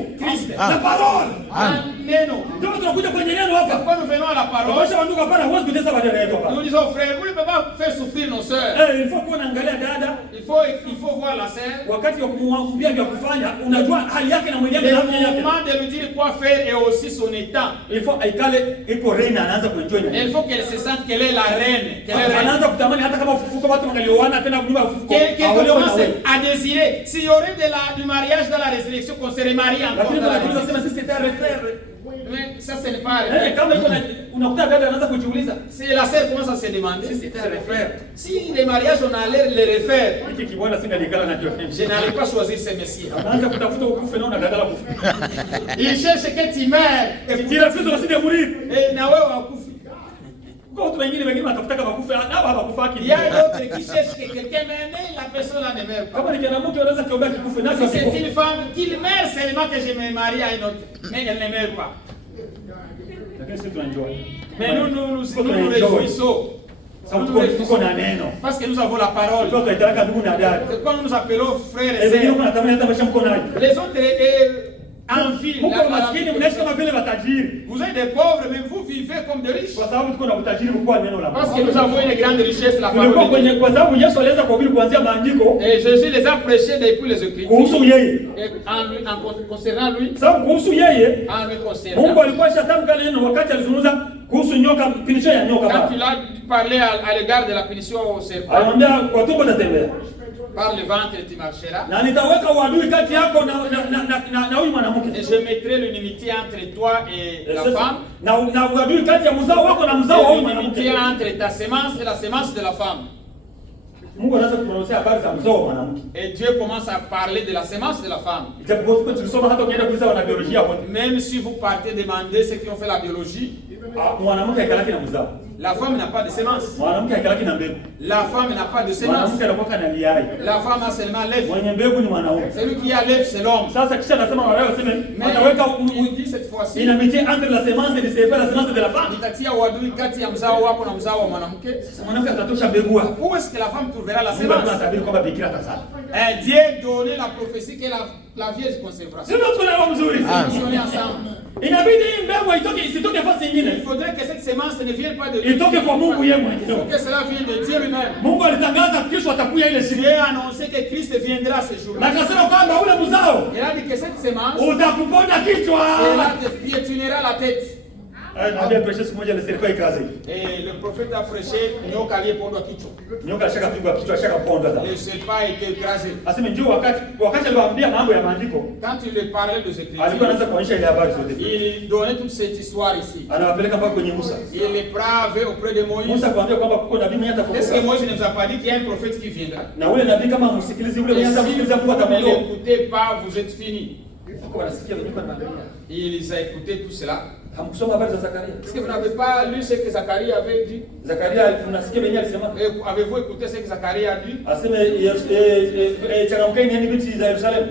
Na parole. Amen. Ndio tunakuja kwenye neno hapa. Pourquoi nous venons à la parole? Kwa sababu ndugu hapana huwezi kutesa wale wetu hapa. Nous disons frère, vous ne pouvez pas faire souffrir nos sœurs. Il faut kuwa naangalia dada Il faut voir la sœur. wakati wa kumwambia vya kufanya, unajua hali yake na mwenyewe Le na afya yake. moment de lui dire quoi faire et aussi son état. Il faut aikale iko reina anaanza kuenjoy na. Il faut qu'elle se sente qu'elle est la reine. Qu'elle est reine. Anaanza kutamani hata kama ufufuko watu wangalioana tena nyumba ya ufufuko. Qu'elle commence à désirer. S'il y aurait du mariage dans la résurrection, qu'on se remarie encore. Lakini dans la tunasema résurrection. sisi c'est un refaire. Mais ça, ce n'est pas un référent. Kama unakuta dada anaanza kujiuliza. Si la sœur commence à se demander si c'était un référent. Si les mariages, on allait les refaire, Hiki kibwana singalikala na jua. je n'allais pas choisir ce messieurs. Anaanza kutafuta ukufe na unadadala kufa. Il cherche que tu meurs. Et tu refuses aussi de mourir. Et na wewe wakufi. Kwa watu wengine wanatafutaka wakufe na hawakufa Il y a d'autres qui cherchent que quelqu'un meure, mais la personne là ne meurt pas. Kama ni mwanamke anaweza kuombea kikufe na Si c'est une femme qu'il meurt seulement que je me marie à une autre, mais elle ne meurt pas. Lakini sisi tunajua. Mais nous réjouissons. Sababu tuko na neno. Parce que nous avons la parole. Kwa tunaitaka ndugu na dada. Quand nous nous appelons frères et Wengine sœurs, kuna tamani hata maisha mko nayo. les autres envient. Mko maskini mnaishi kama vile matajiri. Vous êtes des pauvres, mais vous vivez comme des riches. Kwa sababu tuko na utajiri mkubwa neno la Mungu. Parce que nous avons une grande richesse, la Tulikuwa parole de kwenye Dieu. kwa sababu Yesu alianza kuhubiri kuanzia maandiko Et Jésus les a prêchés depuis les Écritures. kuhusu yeye. Et concernant lui, Sababu kuhusu yeye en lui Mungu concernant. alikuwa shatamka neno wakati alizungumza kuhusu nyoka, punition ya nyoka Quand baba. il a parlé à l'égard de la punition au serpent, Alimwambia kwa tumbo utatembea. par le ventre tu marcheras, Na nitaweka uadui kati yako na huyu mwanamke. et je mettrai l'unité entre toi et la femme, Na uadui kati ya mzao wako na mzao wa huyu et l'unité mwanamke. entre ta semence et la semence de la femme. Mungu anaanza kuprononcea habari za mzao wa mwanamke. Et Dieu commence à parler de la semence de la femme. Ijapokuwa tulisoma hata ukienda kuuliza wana biolojia wote. Même si vous partez demander ceux qui ont fait la biologie, Mwanamke haikalaki na mzao. la femme n'a pas de semence. Mwanamke haikalaki na mbegu. La femme n'a pas de semence. Mwanamke anakuwa na liai. La femme a seulement l'œuf. Mwenye mbegu ni mwanaume. Celui qui a l'œuf, c'est l'homme. Sasa kisha nasema wale waseme Mais ataweka il dit cette fois-ci, inamiti entre la semence et la semence de la femme. nitatia uadui kati ya mzao wako na mzao wa mwanamke. Mwanamke atatosha mbegu hapo. Où est-ce que la femme trouvera la Mungu semence? anatabiri kwamba bikira atazaa. Dieu donnait la prophétie que la Vierge concevra. Sio tunaelewa mzuri. On est ensemble. Inabidi hii mbegu isitoke fasi Il nyingine. faudrait que cette semence ne vienne pas de Dieu. Itoke kwa Mungu yeye Il faut mwenyewe. que cela vienne de Dieu lui-même. Mungu alitangaza Kristo atakuja ile siku. Dieu a annoncé que Christ viendra ce Na jour-là. akasema kwamba ule mzao Il a dit que cette semence, utakuponya kichwa. cela te piétinera la tête. Naambia precious siku moja ile serikali ikaze. Et le prophète a prêché, nyoka aliyepondwa kichwa. Nyoka ashakapigwa kichwa ashakapondwa sasa. Le serpent a été écrasé. Aseme njoo wakati aliwaambia mambo ya maandiko. Quand il lui parlait de ces Alikuwa Écritures, anaanza kuonyesha ile habari zote. il donnait toute cette histoire ici. Anawapeleka mpaka kwenye Musa. Il les bravait auprès de Moïse. Musa akamwambia kwamba kuko nabii mwenye Est-ce que atafufuka. Moïse ne nous a pas dit qu'il y a un prophète qui viendra? Na ule nabii kama msikilizi ule Et mwenye si atamsikiliza Mungu vous ne atamwondoa. l'écoutez pas, vous êtes finis. Wako wanasikia wenyewe kwa nabii. Il les a écouté tout cela. Hamkusoma habari za Zakaria. Est-ce que vous n'avez pas lu ce que Zacharie avait dit? Zakaria tunasikia wenyewe alisema. Avez-vous écouté ce que Zacharie a dit? Aseme changamkeni yani binti za Yerusalemu.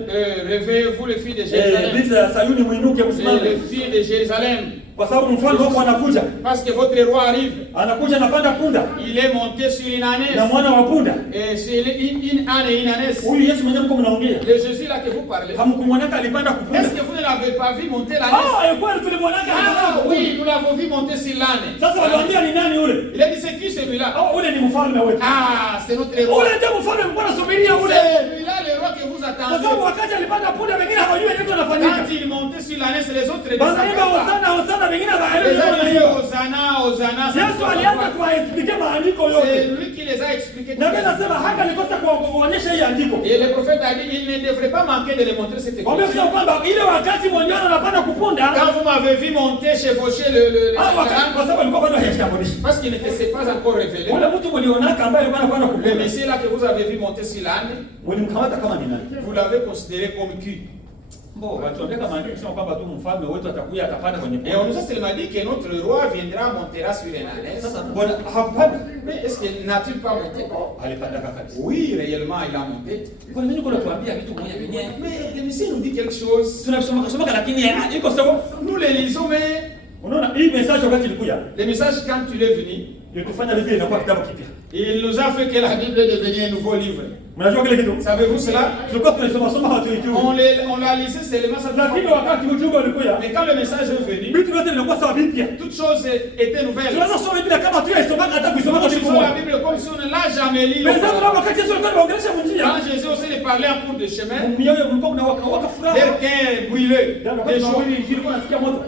Réveillez-vous les filles de Jérusalem. Binti za Sayuni muinuke Les msimame. filles de Jérusalem. Kwa sababu mfalme wako anakuja. Parce que votre roi arrive. Anakuja anapanda punda. Il est monté sur une Na ânesse. mwana wa punda. Et c'est une âne et une ânesse. Huyu Yesu mwenyewe mko mnaongea. Le Jésus là que vous parlez. Hamkumwonaka alipanda kupunda. Est-ce que vous ne l'avez pas vu monter l'ânesse? Ah, kweli tulimwonaka. Ah oui, nous l'avons vu monter sur l'âne. Sasa waliwaambia ni nani ule? Il a dit c'est qui celui-là? Oh, ule ni mfalme wetu. Ah, c'est notre roi. Ule ndio mfalme mlikuwa nasubiria ule. C'est lui-là le roi que vous Kwa attendez. sababu wakati alipanda punda wengine hawajui nini kinafanyika. Quand il montait sur l'ânesse, les autres ne Wanaimba savaient pas. hosana hosana wengine Les hawaelewi gens nini disaient hiyo. Hosanna, Hosanna. Yesu alianza kuwaexplikia maandiko C'est yote. lui qui les a expliqués. Na mimi nasema haka alikosa kuonyesha hii andiko. Et le prophète a dit il ne devrait pas manquer de les montrer cette Wamesema écriture. kwamba ile wakati mwenyewe anapanda kupunda. Quand vous m'avez vu monter chevaucher le Wakati kwa sababu alikuwa bado hajajitambulisha. parce qu'il n'était pas encore révélé. Ule mtu mlionaka ambaye alikuwa anapanda Le kupunda. Messie là que vous avez vu monter sur l'âne, Mlimkamata kama ni nani? vous l'avez considéré comme qui? Watuambia maandiko kusema kwamba tu mfalme wetu atakuja atapanda kwenye Et on nous a seulement dit que notre roi viendra, montera sur une ânesse. Sasa mbona hakupanda? Mais est-ce qu'il n'a-t-il pas monté? Alipanda kabisa. Oui, réellement, il a monté. Kwa nini kuna tuambia vitu moja vyenyewe? Mais le Messie nous dit quelque chose. Tunasoma lakini iko sawa. Nous les lisons, mais Unaona hii message wakati ilikuja le message, quand il est venu, ilitufanya vile inakuwa kitabu kipya. il nous a fait que la Bible est devenue un nouveau livre. Mnajua kile kitu? Savez-vous cela? Tulikuwa tunasoma hatuijui. On l'a lisé seulement cette Lakini fois. wakati ujumbe ulikuja, Mais quand le message est venu, vitu vyote vinakuwa sawa vipya. toutes choses étaient nouvelles. Tunaweza kusoma Biblia kama tu yaisoma hata kuisoma Nous kwa siku lisons la moja. Bible comme si on ne l'a jamais lu. Mais sasa wakati Yesu alikuwa anaongelesha njia, Quand Jésus aussi les parlait en cours de chemin, mioyo mlikuwa mnawaka furaha. leur cœur brûlait. Ndio Des wakati choses. tunahubiri injili kuna nasikia moto.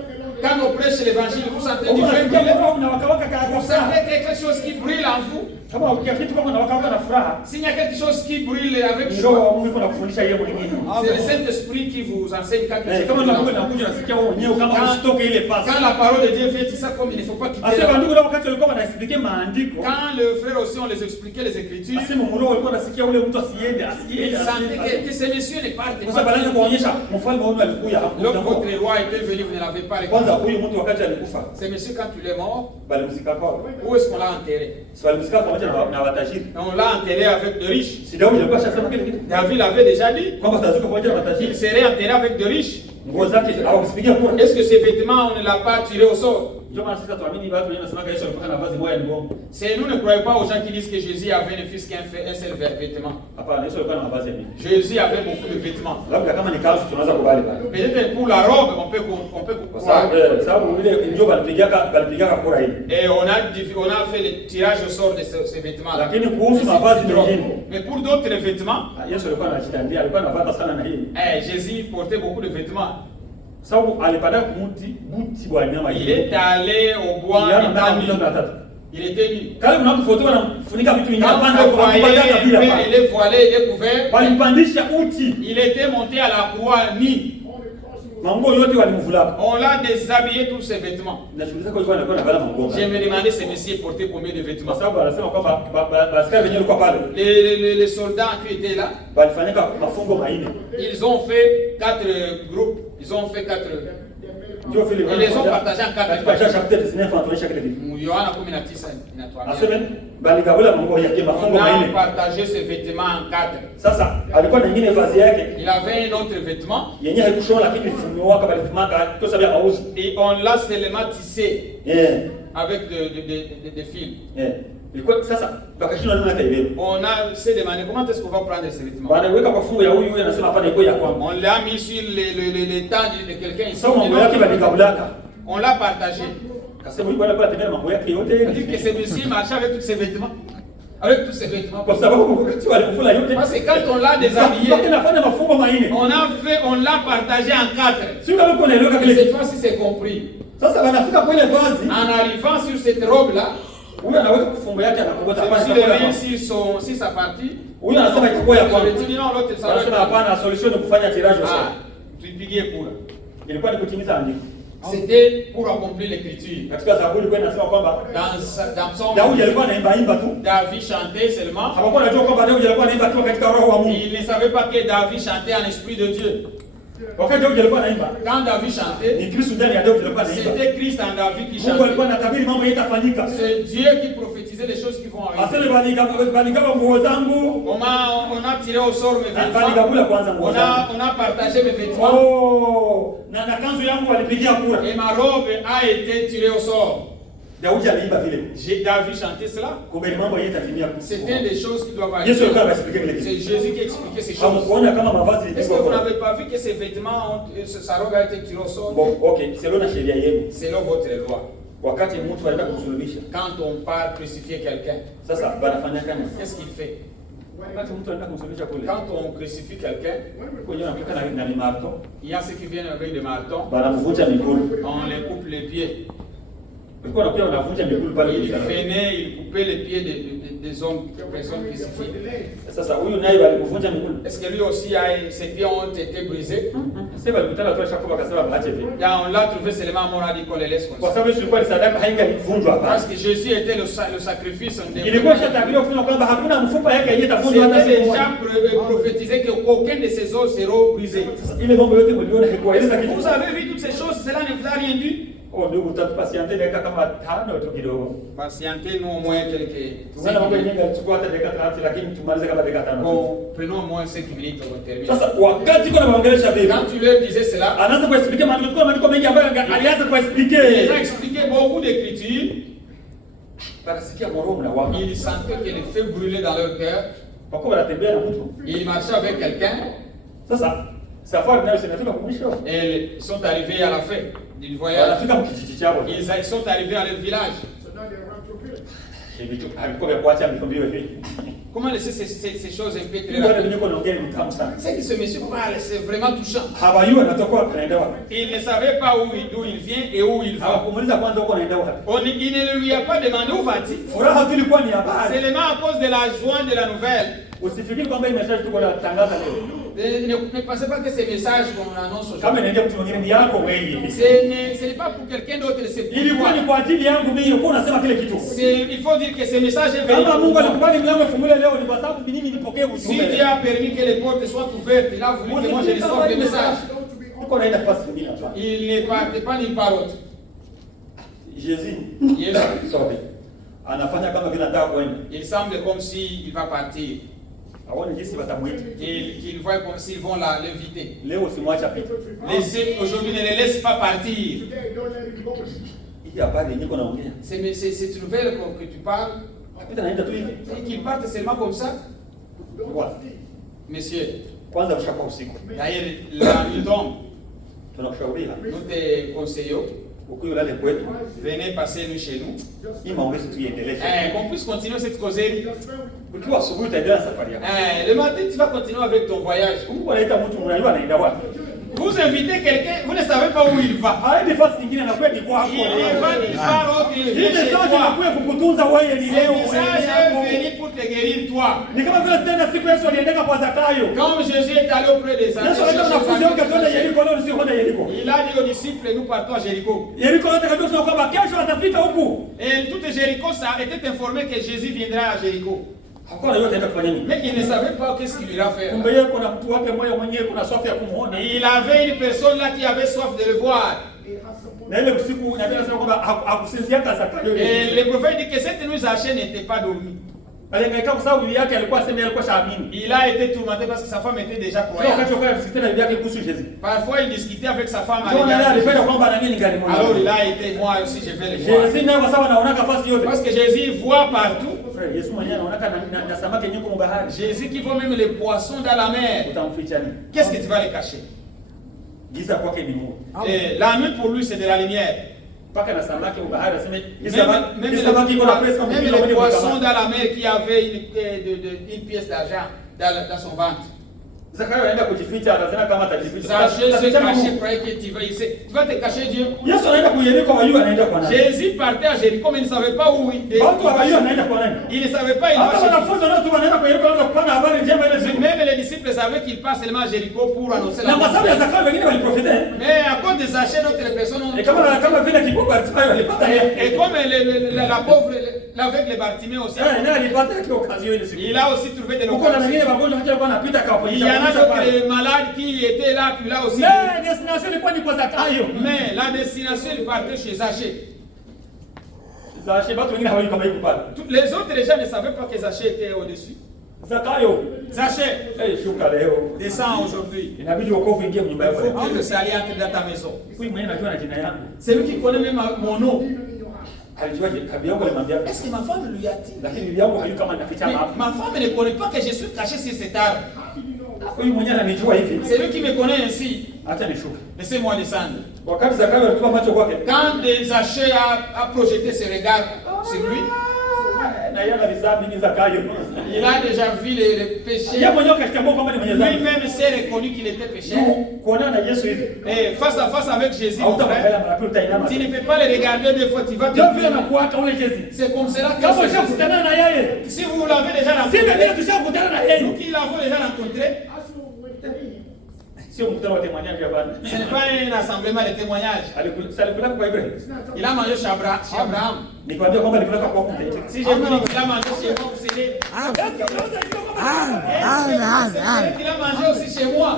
Quand on prêche l'évangile, vous sentez du feu Unasikia brûler. moto unawaka Vous kabisa. sentez quelque chose qui brûle en vous. Kama ukiakitu kama unawaka na furaha, s'il y a quelque chose qui brûle avec roho joie, wa Mungu yuko anakufundisha yeye mwenyewe. c'est le Saint-Esprit qui vous enseigne quelque chose. Kama unakuja unasikia wewe mwenyewe kama usitoke ile fasi. Quand la parole de Dieu vient, c'est ça comme il ne faut pas quitter. Asema ndugu leo wakati walikuwa wanaexplique maandiko. Quand le frère aussi on les expliquait les Écritures, Asema mroho walikuwa nasikia ule mtu asiende. il sentait que ces messieurs ne partent Kwa sababu pas. anaanza kuonyesha mfalme wao alikuja Lorsque hapo. votre roi était venu, vous ne l'avez pas Kwanza récupéré. huyu mtu wakati alikufa, Ces messieurs, quand il est mort, balimzika kwao. où est-ce qu'on l'a enterré? Si balimzika pamoja na watajiri. On l'a enterré avec de riches. Si Daudi alikuwa ashasema kile kitu. David avait déjà dit Kwamba atazuka pamoja na qu'il watajiri. serait enterré avec de riches. Nguo zake hawakusipigia kura. Est-ce que ces vêtements, on ne l'a pas tiré au sort? Ndio maana sisi tuamini watu wenyewe nasema Yesu alikuwa na vazi moja ni bongo. C'est nous ne croyons pas aux gens qui disent que Jésus avait ne fût qu'un seul vêtement. Hapana, Yesu alikuwa na mavazi mengi. Jésus avait beaucoup de vêtements. Labda kama ni kanzu tunaweza kubali bali. Peut-être pour la robe, on peut croire. Sababu ile ndio balipigaka kura hii. Et on a fait le tirage au sort de ces vêtements. Lakini kuhusu mavazi mengine, Mais pour d'autres vêtements, Yesu alikuwa anajitandia, alikuwa anavaa sana na hii. Jésus portait beaucoup de vêtements. Sababu alipanda kumuti buti bwa nyama Il hii. est allé au bois il était nu. Kale mnapofotoa na kufunika vitu vingine Quand hapana vous voyez, kupanda kabila hapana. il est voilé, il est couvert. Walimpandisha uti. Il était monté à la croix nu. Mango yote walimvula. On l'a déshabillé tous ses vêtements. Najiuliza kwa nini anakuwa anavaa mango. Je me demandais ces messieurs portaient combien de vêtements. Kwa sababu anasema kwamba askari wenyewe walikuwa pale. Les soldats qui étaient là, Walifanyika mafungo maine. ils ont fait 4 groupes. Ils ont fait 4. Ndio vile Ils les ont partagés en 4 katika parties. chapitre 19 anatuonyesha kile kitu. Yohana 19 inatuambia. Aseme baligabula mango yake mafungo On a maine. partagé ses vêtements en 4. Sasa alikuwa na nyingine vazi yake. Il avait un autre vêtement Yenyewe haikushona lakini fumewa kama alifumaka kwa sababu ya mauzo. et on l'a seulement tissé avec des fils. Ilikuwa sasa bakashina nini akaibeba. On a se demandé comment est-ce qu'on va prendre ces vêtements. Bana weka kwa fungu ya huyu anasema hapana iko ya kwangu. On l'a mis sur le temps de quelqu'un ici. Sasa mambo yake baligabulaka. On l'a partagé. Akasema huyu bwana tembea mambo yake yote. On dit que ce monsieur marchait avec tous ses vêtements. Avec tous ses vêtements. Kwa sababu wakati walikufula yote. Parce que quand on l'a déshabillé, Baki nafanya mafungo maine. on l'a partagé en 4. Sio kama uko naelewa Et kile. cette fois-ci c'est compris. Sasa wanafika kwa ile vazi. En arrivant sur cette robe là, Huyu anaweka kufungo yake anakogota hapana. celui le met sur sa partie. Huyu anasema itakuwa ya kwangu. Non, l'autre ça Anasema hapana, solution ni kufanya tirage au sort. tu pigier pour. Ilikuwa ni kutimiza andiko. C'était pour accomplir l'écriture. Katika Zaburi kwa inasema kwamba Dans Psaume, Daudi alikuwa anaimba imba tu. David chantait seulement. Hapakuwa anajua kwamba Daudi alikuwa anaimba tu katika roho wa Mungu. Il ne savait pas que David chantait en esprit de Dieu. Wakati Daudi alikuwa anaimba, Quand David chantait, ni Kristo ndani ya Daudi alikuwa anaimba. c'était Christ en David qui Mungu alikuwa chantait. anatabiri mambo yatafanyika. C'est Dieu qui prophétisait les choses qui vont arriver. Aseme baligaba nguo zangu. On a tiré au sort mes vêtements. Baligabula kwanza nguo zangu. On a partagé mes vêtements. Oh, na kanzu yangu walipigia kura. Et ma robe a été tirée au sort. Daudi aliimba vile. David chantait cela. Kumbe mambo yatatimia. C'était des choses qui doivent Yesu arriver. alikuwa anasikia vile C'est kitu. Jésus qui expliquait ces Kama choses. kuona kama mavazi Est-ce que ilipigwa vous kura. n'avez pas vu que ces vêtements, sa robe a été tirée au sort? Bon, okay, selon na sheria yenu. Selon votre loi. Wakati mtu anaenda kumsulubisha. Quand on part crucifier quelqu'un, Sasa banafanya kazi. qu'est-ce qu'il fait? Wakati mtu anaenda kumsulubisha kule. Quand on crucifie quelqu'un, Kwenye anapika na mimarto. il y a ceux qui viennent avec des martons, Banamvunja miguu. on les coupe les pieds. Walikuwa wanakuja wanavunja miguu pale. Il venait, il coupait les pieds des hommes, des personnes crucifiées. Sasa huyu naye walimvunja miguu. Est-ce que lui aussi, ses pieds ont été brisés? Sasa walikutana tu Yakobo akasema baache vile. On l'a trouvé seulement mort, a dit qu'on les laisse comme Kwa ça. sababu Yesu alikuwa ni sadaka haingevunjwa hapa. Parce que Jésus était le sacrifice. Ilikuwa shatabiriwa kusema kwamba hakuna mfupa yake yenyeitavunjwa hata C'était siku déjà moja. prophétisé qu'aucun de ces os seront brisés. Ile mambo yote mliona haikueleza kitu. Vous avez vu toutes ces choses, cela ne vous a rien dit? Oh, ndugu tutapasiante dakika kama 5 tu kidogo. Patientez-nous au moins quelques. Tunaona mambo yenyewe yachukua hata dakika 30 lakini tumalize kama dakika 5. Bon, prenons au moins 5 minutes pour terminer. Sasa wakati kuna maongelesha vile. Quand tu leur disais cela, Anaanza kuexplique maandiko mengi ambayo alianza kuexplique. il a expliqué beaucoup d'écritures. Bakasikia moromo na wao. Ils sentaient que le feu brûlait dans leur cœur. Wako wanatembea na mtu. Ils marchaient avec quelqu'un. Sasa safari nayo sinafika kumwisho. Et ils sont arrivés à la fin du voyage. Wanafika mkijiji chao. Ils sont arrivés à leur village. Hivi tu alikuwa kwa kuacha mikombio hivi. Comment laisser ces choses un peu très rapides? Ce que ce monsieur parle, c'est vraiment touchant. Il ne savait pas d'où il vient et où il va. Il ne lui a pas demandé où va-t-il. Seulement à cause de la joie de la nouvelle. Ne pensez pas que ces messages qu'on annonce aujourd'hui, ce n'est pas pour quelqu'un d'autre, c'est pour toi. Il faut dire que ce message est venu pour toi. Si Dieu a permis que les portes soient ouvertes, il a voulu que moi je reçoive le message. Il ne partait pas nulle part autre. Jésus. Il semble comme s'il va partir. Qu'ils voient comme s'ils vont l'inviter. Aujourd'hui, ne les laisse pas partir. C'est une nouvelle que tu parles. Et qu'ils partent seulement comme ça. Monsieur, d'ailleurs, la nuit tombe. Nous te conseillons. Venez passer nous chez nous. Qu'on puisse continuer cette causerie. Le matin, tu vas continuer avec ton voyage. Vous invitez quelqu'un, vous ne savez pas où il va. Il va nulle part autre, il vient chez toi. Ce message est venu pour te guérir toi. Comme Jésus est allé auprès des anciens, il a dit aux disciples, nous partons à Jéricho. Et tout Jéricho était informé que Jésus viendra à Jéricho. Mais il ne savait pas qu'est-ce qu'il ira faire. Il avait une personne là qui avait soif de le voir. Et le prophète dit que cette nuit Zachée n'était pas dormi. Il a été tourmenté parce que sa femme était déjà croyante. Parfois il discutait avec sa femme. Alors il a été, moi aussi je vais le voir. Parce que Jésus voit partout. Jésus qui voit même les poissons dans la mer. Qu'est-ce que tu vas les cacher? Et la nuit pour lui c'est de la lumière. Même les poissons dans la mer qui avaient une pièce d'argent dans son ventre. Zachée se cachait, croyait que tu vas te cacher Dieu. Jésus partait à Jéricho, mais il ne savait pas où il était. Il ne savait pas, il va chez. Même les disciples savaient qu'il passe seulement à Jéricho pour annoncer la mort. Mais à cause de Zachée, d'autres personnes ont. Et comme la pauvre, l'aveugle Bartimée aussi. Il a aussi trouvé de l'occasion. Il y en a d'autres malades qui étaient là, puis là aussi. Mais la destination, il partait chez Zachée. Les autres gens ne savaient pas que Zachée était au-dessus. Zachée, descends aujourd'hui. Il faut que le salut entre dans ta maison. C'est lui qui connaît même mon nom. Est-ce que ma femme lui a dit? Ma femme ne connaît pas que je suis caché sur cet arbre. C'est lui qui me connaît ainsi. Laissez-moi descendre. Quand Zachée a projeté ses regards sur lui, il a déjà vu les péchés. Lui-même s'est reconnu qu'il était pécheur. Et face à face avec Jésus, mon frère, tu ne peux pas le regarder deux fois, tu vas te dire. C'est comme cela que si vous l'avez déjà rencontré, nous qui l'avons déjà rencontré, ce n'est pas un assemblement de témoignages. Il a mangé chez Abraham. Si je vous dis qu'il a mangé chez moi, vous savez. Il a mangé aussi chez moi.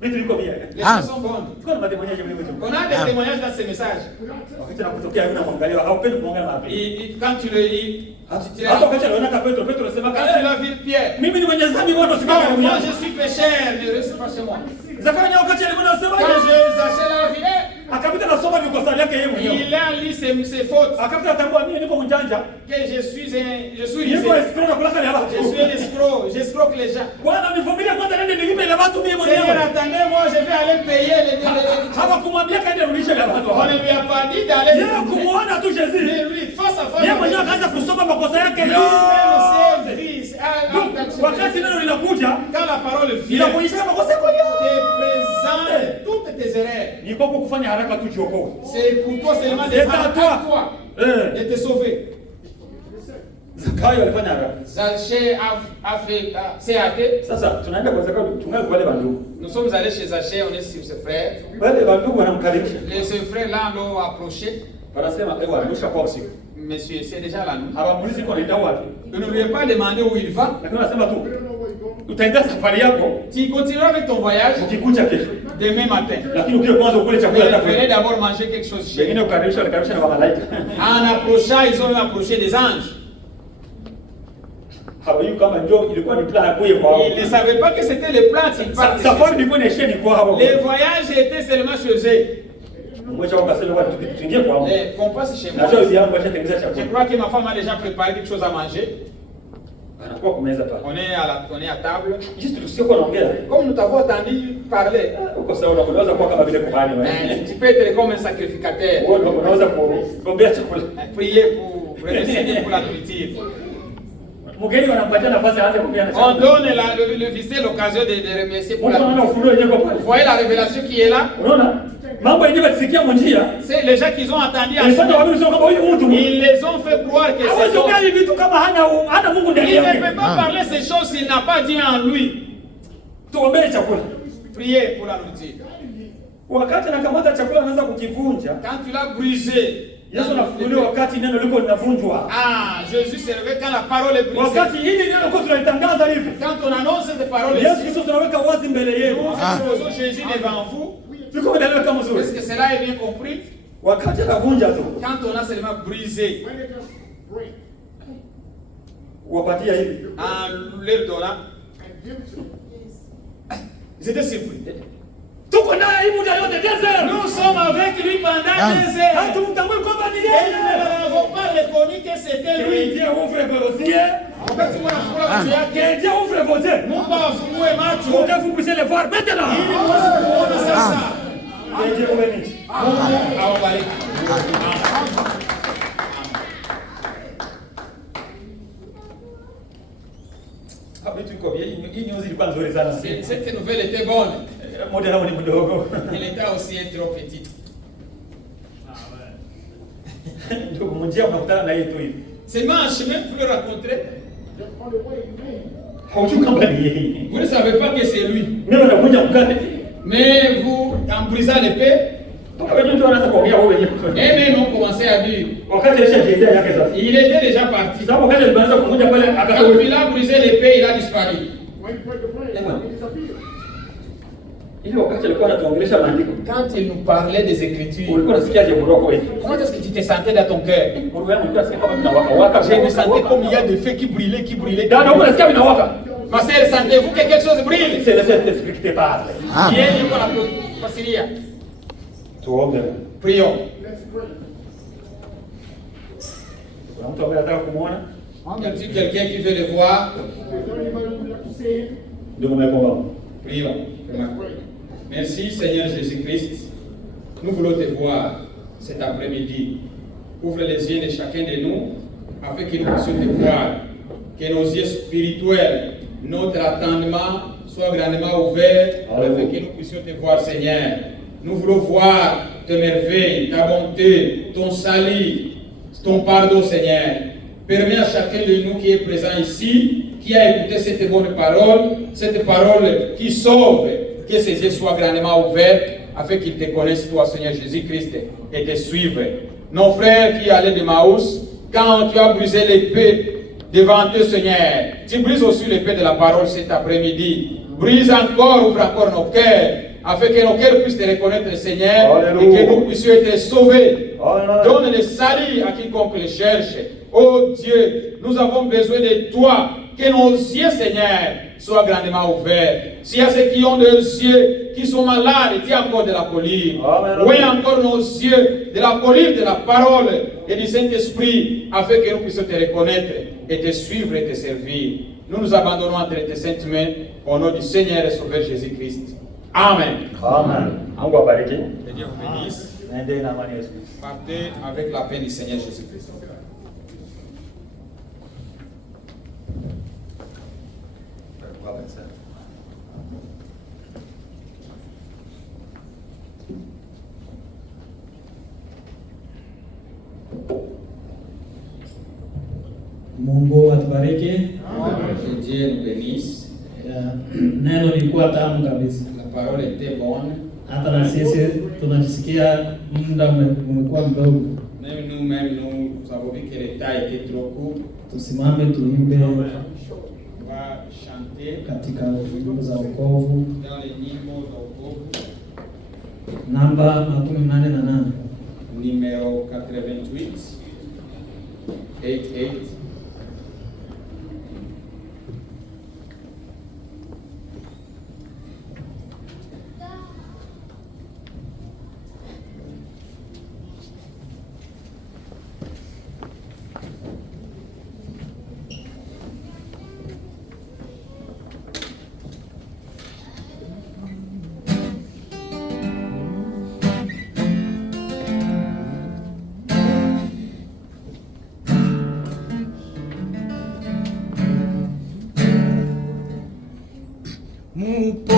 Les choses sont bonnes. On a des témoignages dans ces messages. Et quand tu le lis, quand tu l'as vu Pierre, moi je suis pécheur, ne reste pas chez moi. Quand Zachée l'a vu, il a lu ses fautes. Que je suis un escroc, j'escroque les gens. Seigneur, attendez-moi, je vais aller payer les. On ne lui a pas dit d'aller. Mais lui, face à face. yote. service. Wakati neno linakuja, Quand la parole vient, inakuonyesha makosa yako yote. te présente toutes tes erreurs. Ni kwa kufanya haraka tu jiokoe. C'est pour toi seulement de C'est à faire toi. à toi de te sauver. Zakayo alifanya haraka. Zaché s'est hâté. Sasa tunaenda kwa Zakayo, tungali kwa wale bandugu. Nous sommes allés chez Zaché, on est sur ses frères. Wale bandugu wanamkaribisha. Ses frères là l'ont approché. Wanasema ewa rusha kwa usiku. Monsieur, c'est déjà là nous. Hawamuulizi kwa naenda wapi. Je ne lui ai pas demandé où il va. Lakini wanasema tu utaenda safari yako Tu continueras avec ton voyage ukikuja kesho. demain matin. Lakini ukile kwanza ukule chakula cha Venez d'abord manger quelque chose chez wengine nous. ukaribisha na malaika. En approchant, ils ont approché des anges. Hawajui kama ndio ilikuwa ni plan ya kuye kwao. Ils ne savaient pas que c'était le plan qu'ils partent. Safari ilikuwa ni sheni kwao. Les voyages étaient seulement chez eux. Mmoja wao kasema kwa tuingie kwao. Qu'on passe chez Na moi. sio ziangu acha tengeneza Je chakula. crois que ma femme a déjà préparé quelque chose à manger. Anakuwa kumeza pale. On est à table. Juste tusio kwa naongea. Comme nous t'avons entendu parler, Uko sawa unaweza kuwa kama vile kuhani wewe. tu peux être comme un sacrificateur. Wewe unaweza kuombea chakula. Prier pour remercier pour la nourriture. Mgeni wanampatia nafasi aanze kupeana chakula. On donne le visiter l'occasion de remercier pour la Unaona nourriture. ufunuo yenyewe kwa pale. Vous voyez la révélation qui est là? Unaona? Mambo yenyewe basikia mnjia. C'est les gens qui ont entendu. Alifanya watu sio kama huyu mtu. Ils les ont fait croire que c'est Hawezi ça. kujali vitu kama hana Mungu ndani Il ne yake. peut pas parler ces choses s'il n'a pas Dieu en lui. Tuombee chakula. Priez pour la nourriture. Wakati anakamata chakula anaanza kukivunja. Quand tu l'as brisé, Yesu anafunuliwa wakati neno liko linavunjwa. ah, Jésus s'est réveillé quand la parole est brisée. Wakati hili neno kwa tunalitangaza hivi. Quand on annonce cette parole Yesu ici, Kristo tunaweka wazi mbele yenu. nous exposons Jésus devant vous. Tuko ndani kama Est-ce mzuri. que cela est bien compris? Wakati anavunja tu. Quand on a seulement brisé Wapatia hivi. en leur donnant, ils étaient surpris. Tuko naye hii muda yote desert. Nous sommes avec lui pendant des heures. Hatumtambui kwamba ni Et nous yeye. ne l'avons pas reconnu que c'était lui. Ndiye ufre velosie. Wakati mwanafungula macho yake, Ndiye ufre voze. Mungu afungue macho Utafunguze le voir maintenant. ili muweze kuona sasa. Ndiye uwe nini? Mungu awabariki. Hapo tuko hii news ilikuwa nzuri sana. Cette nouvelle était bonne. Muda nao ni mdogo. Elle était aussi trop petite. Ndio kumjia unakutana na yeye tu hivi. Seulement en chemin pour le rencontrer, Haujui kama ni yeye. vous ne savez pas que c'est lui. Mimi navunja mkate. Mais vous, en brisant l'épée, Wewe ndio unaanza kuongea wewe wenyewe. et même on commençait à dire, Wakati alishajiendea yake sasa. il était déjà parti. Sababu wakati alianza kuvunja pale Quand akatoa. il a brisé l'épée, il a disparu. Ile wakati alikuwa anatuongelesha maandiko. Quand il nous parlait des Écritures, Ulikuwa unasikiaje mroko wewe? comment est-ce que tu te sentais dans ton cœur? Mungu yangu ulikuwa unasikia kama tunawaka waka. Je me sentais comme il y a des feux qui brillaient, qui brillaient. Dada, wewe unasikia vinawaka? Ma sœur, sentez-vous que quelque chose brille? C'est le Saint-Esprit qui te parle. Viens, il faut la Fassiria. Tuombe. Prions. Kuna mtu ambaye anataka kumuona? Y a-t-il quelqu'un qui veut le voir? Ndio mmekomba. Prions. Merci Seigneur Jésus-Christ. Nous voulons te voir cet après-midi. Ouvre les yeux de chacun de nous afin que nous puissions te voir. Que nos yeux spirituels, notre attendement soient grandement ouverts afin que nous puissions te voir Seigneur. Nous voulons voir tes merveilles, ta bonté, ton salut, ton pardon Seigneur. Permets à chacun de nous qui est présent ici, qui a écouté cette bonne parole qui sauve, que ses yeux soient grandement ouverts afin qu'ils te connaissent toi Seigneur Jésus-Christ et te suivent. Nos frères qui allaient de Maús, quand tu as brisé l'épée devant eux Seigneur, tu brises aussi l'épée de la parole cet après-midi. Brise encore, ouvre encore nos cœurs afin que nos cœurs puissent te reconnaître Seigneur. Alléluia. Et que nous puissions être sauvés. Alléluia. Donne le salut à quiconque le cherche. Oh Dieu, nous avons besoin de toi. Que nos yeux, Seigneur, soient grandement ouverts. S'il y a ceux qui ont des yeux qui sont malades, dis encore de la colline. Oui, encore nos yeux de la colline, de la parole et du Saint-Esprit, afin que nous puissions te reconnaître et te suivre et te servir. Nous nous abandonnons entre tes saintes mains au nom du Seigneur et Sauveur Jésus-Christ. Amen. Amen. Mungu abariki. Que Dieu vous bénisse. Naende na amani ya Yesu. Partez avec la paix du Seigneur Jésus-Christ. Mungu atubariki. Que Dieu nous bénisse. Neno lilikuwa tamu kabisa. La parole était bonne. Hata na sisi tunajisikia muda umekuwa mdogo. Même nous-mêmes, nous avons vu que le temps était trop court. Tusimame tuimbe On va chanter katika nyimbo za wokovu dans les nyimbo za wokovu. namba 88. Numéro 88. 88.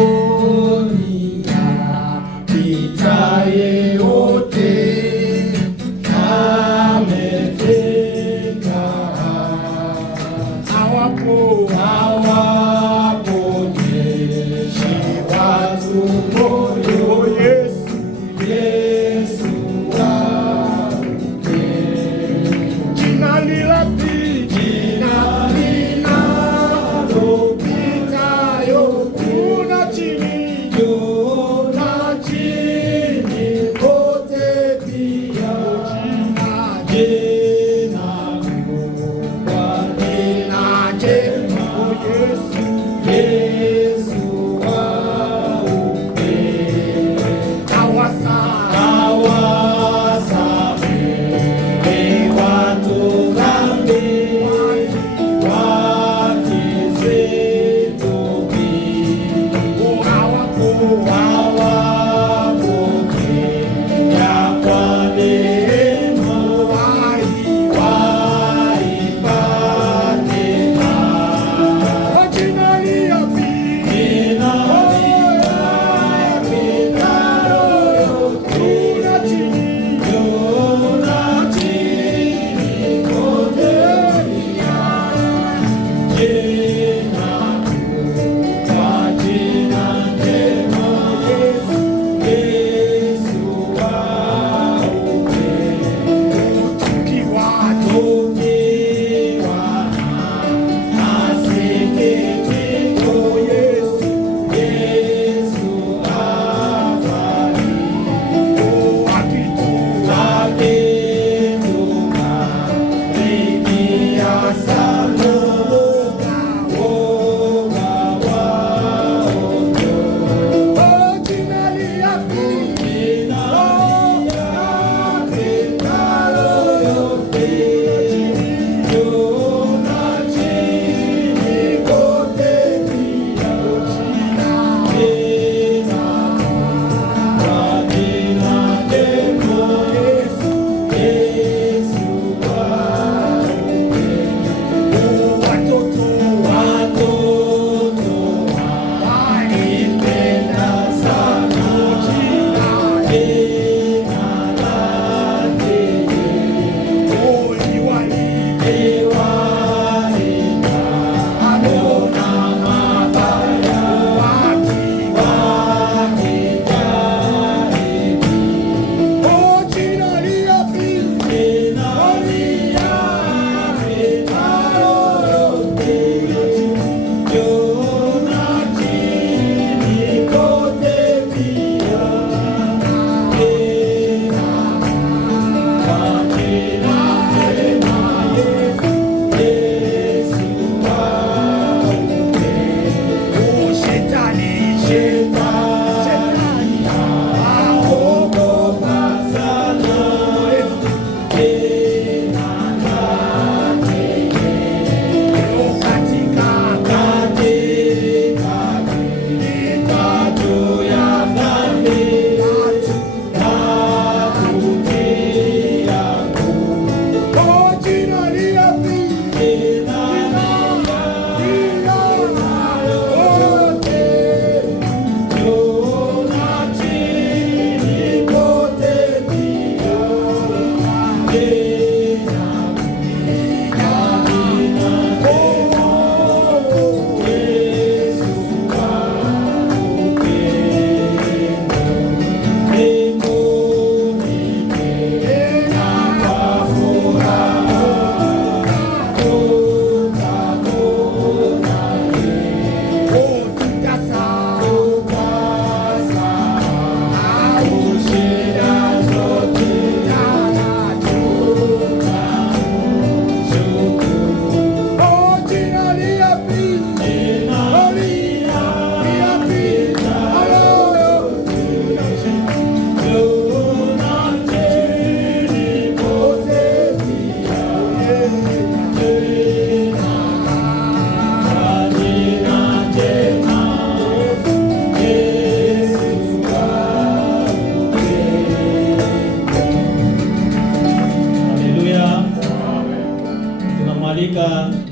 Muponi apitaye yote amefika, awaponyeshe watu moyo. Yesu wake jina linalopita yote.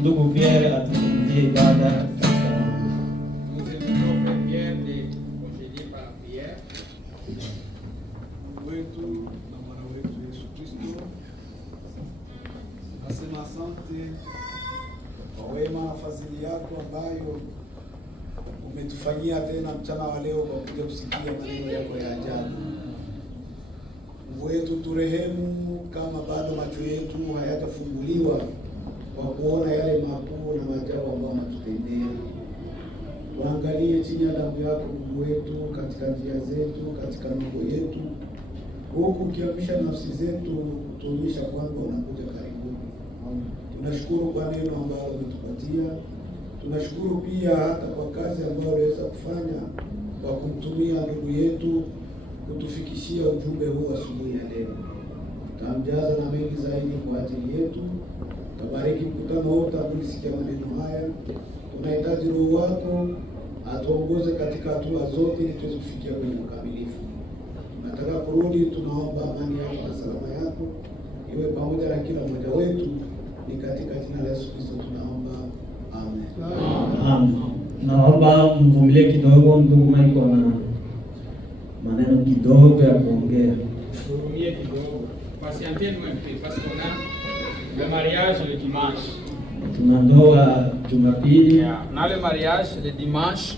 Ndugu Pierre atufungie ibada. wetu na Bwana wetu Yesu Kristo, nasema asante kwa wema na fadhili yako ambayo umetufanyia tena mchana wa leo kwa kuja kusikia maneno yako ya ajabu. Mungu wetu, turehemu kama bado macho yetu hayatafunguliwa kwa kuona yale makuu na maajabu ambayo unatutendea. Tuangalie chini ya damu yako Mungu wetu, katika njia zetu, katika mambo yetu, huku ukiamsha nafsi zetu kutuonyesha kwamba unakuja karibuni. Tunashukuru kwa neno ambalo umetupatia. Tunashukuru pia hata kwa kazi ambayo unaweza kufanya kwa kumtumia ndugu yetu kutufikishia ujumbe huu asubuhi ya leo. Tamjaza na mengi zaidi kwa ajili yetu. Tabariki mkutano wote ambao maneno haya. Tunahitaji Roho wako atuongoze katika hatua zote ili tuweze kufikia kwenye ukamilifu. Tunataka kurudi, tunaomba amani yako na salama yako iwe pamoja na kila mmoja wetu. Ni katika jina la Yesu Kristo tunaomba. Amen. Amen. Naomba mvumilie kidogo, ndugu Mike na maneno kidogo ya kuongea. Hurumie kidogo. Patientez-nous un peu parce qu'on a le mariage le dimanche. Tuna ndoa Jumapili. On a le mariage le dimanche.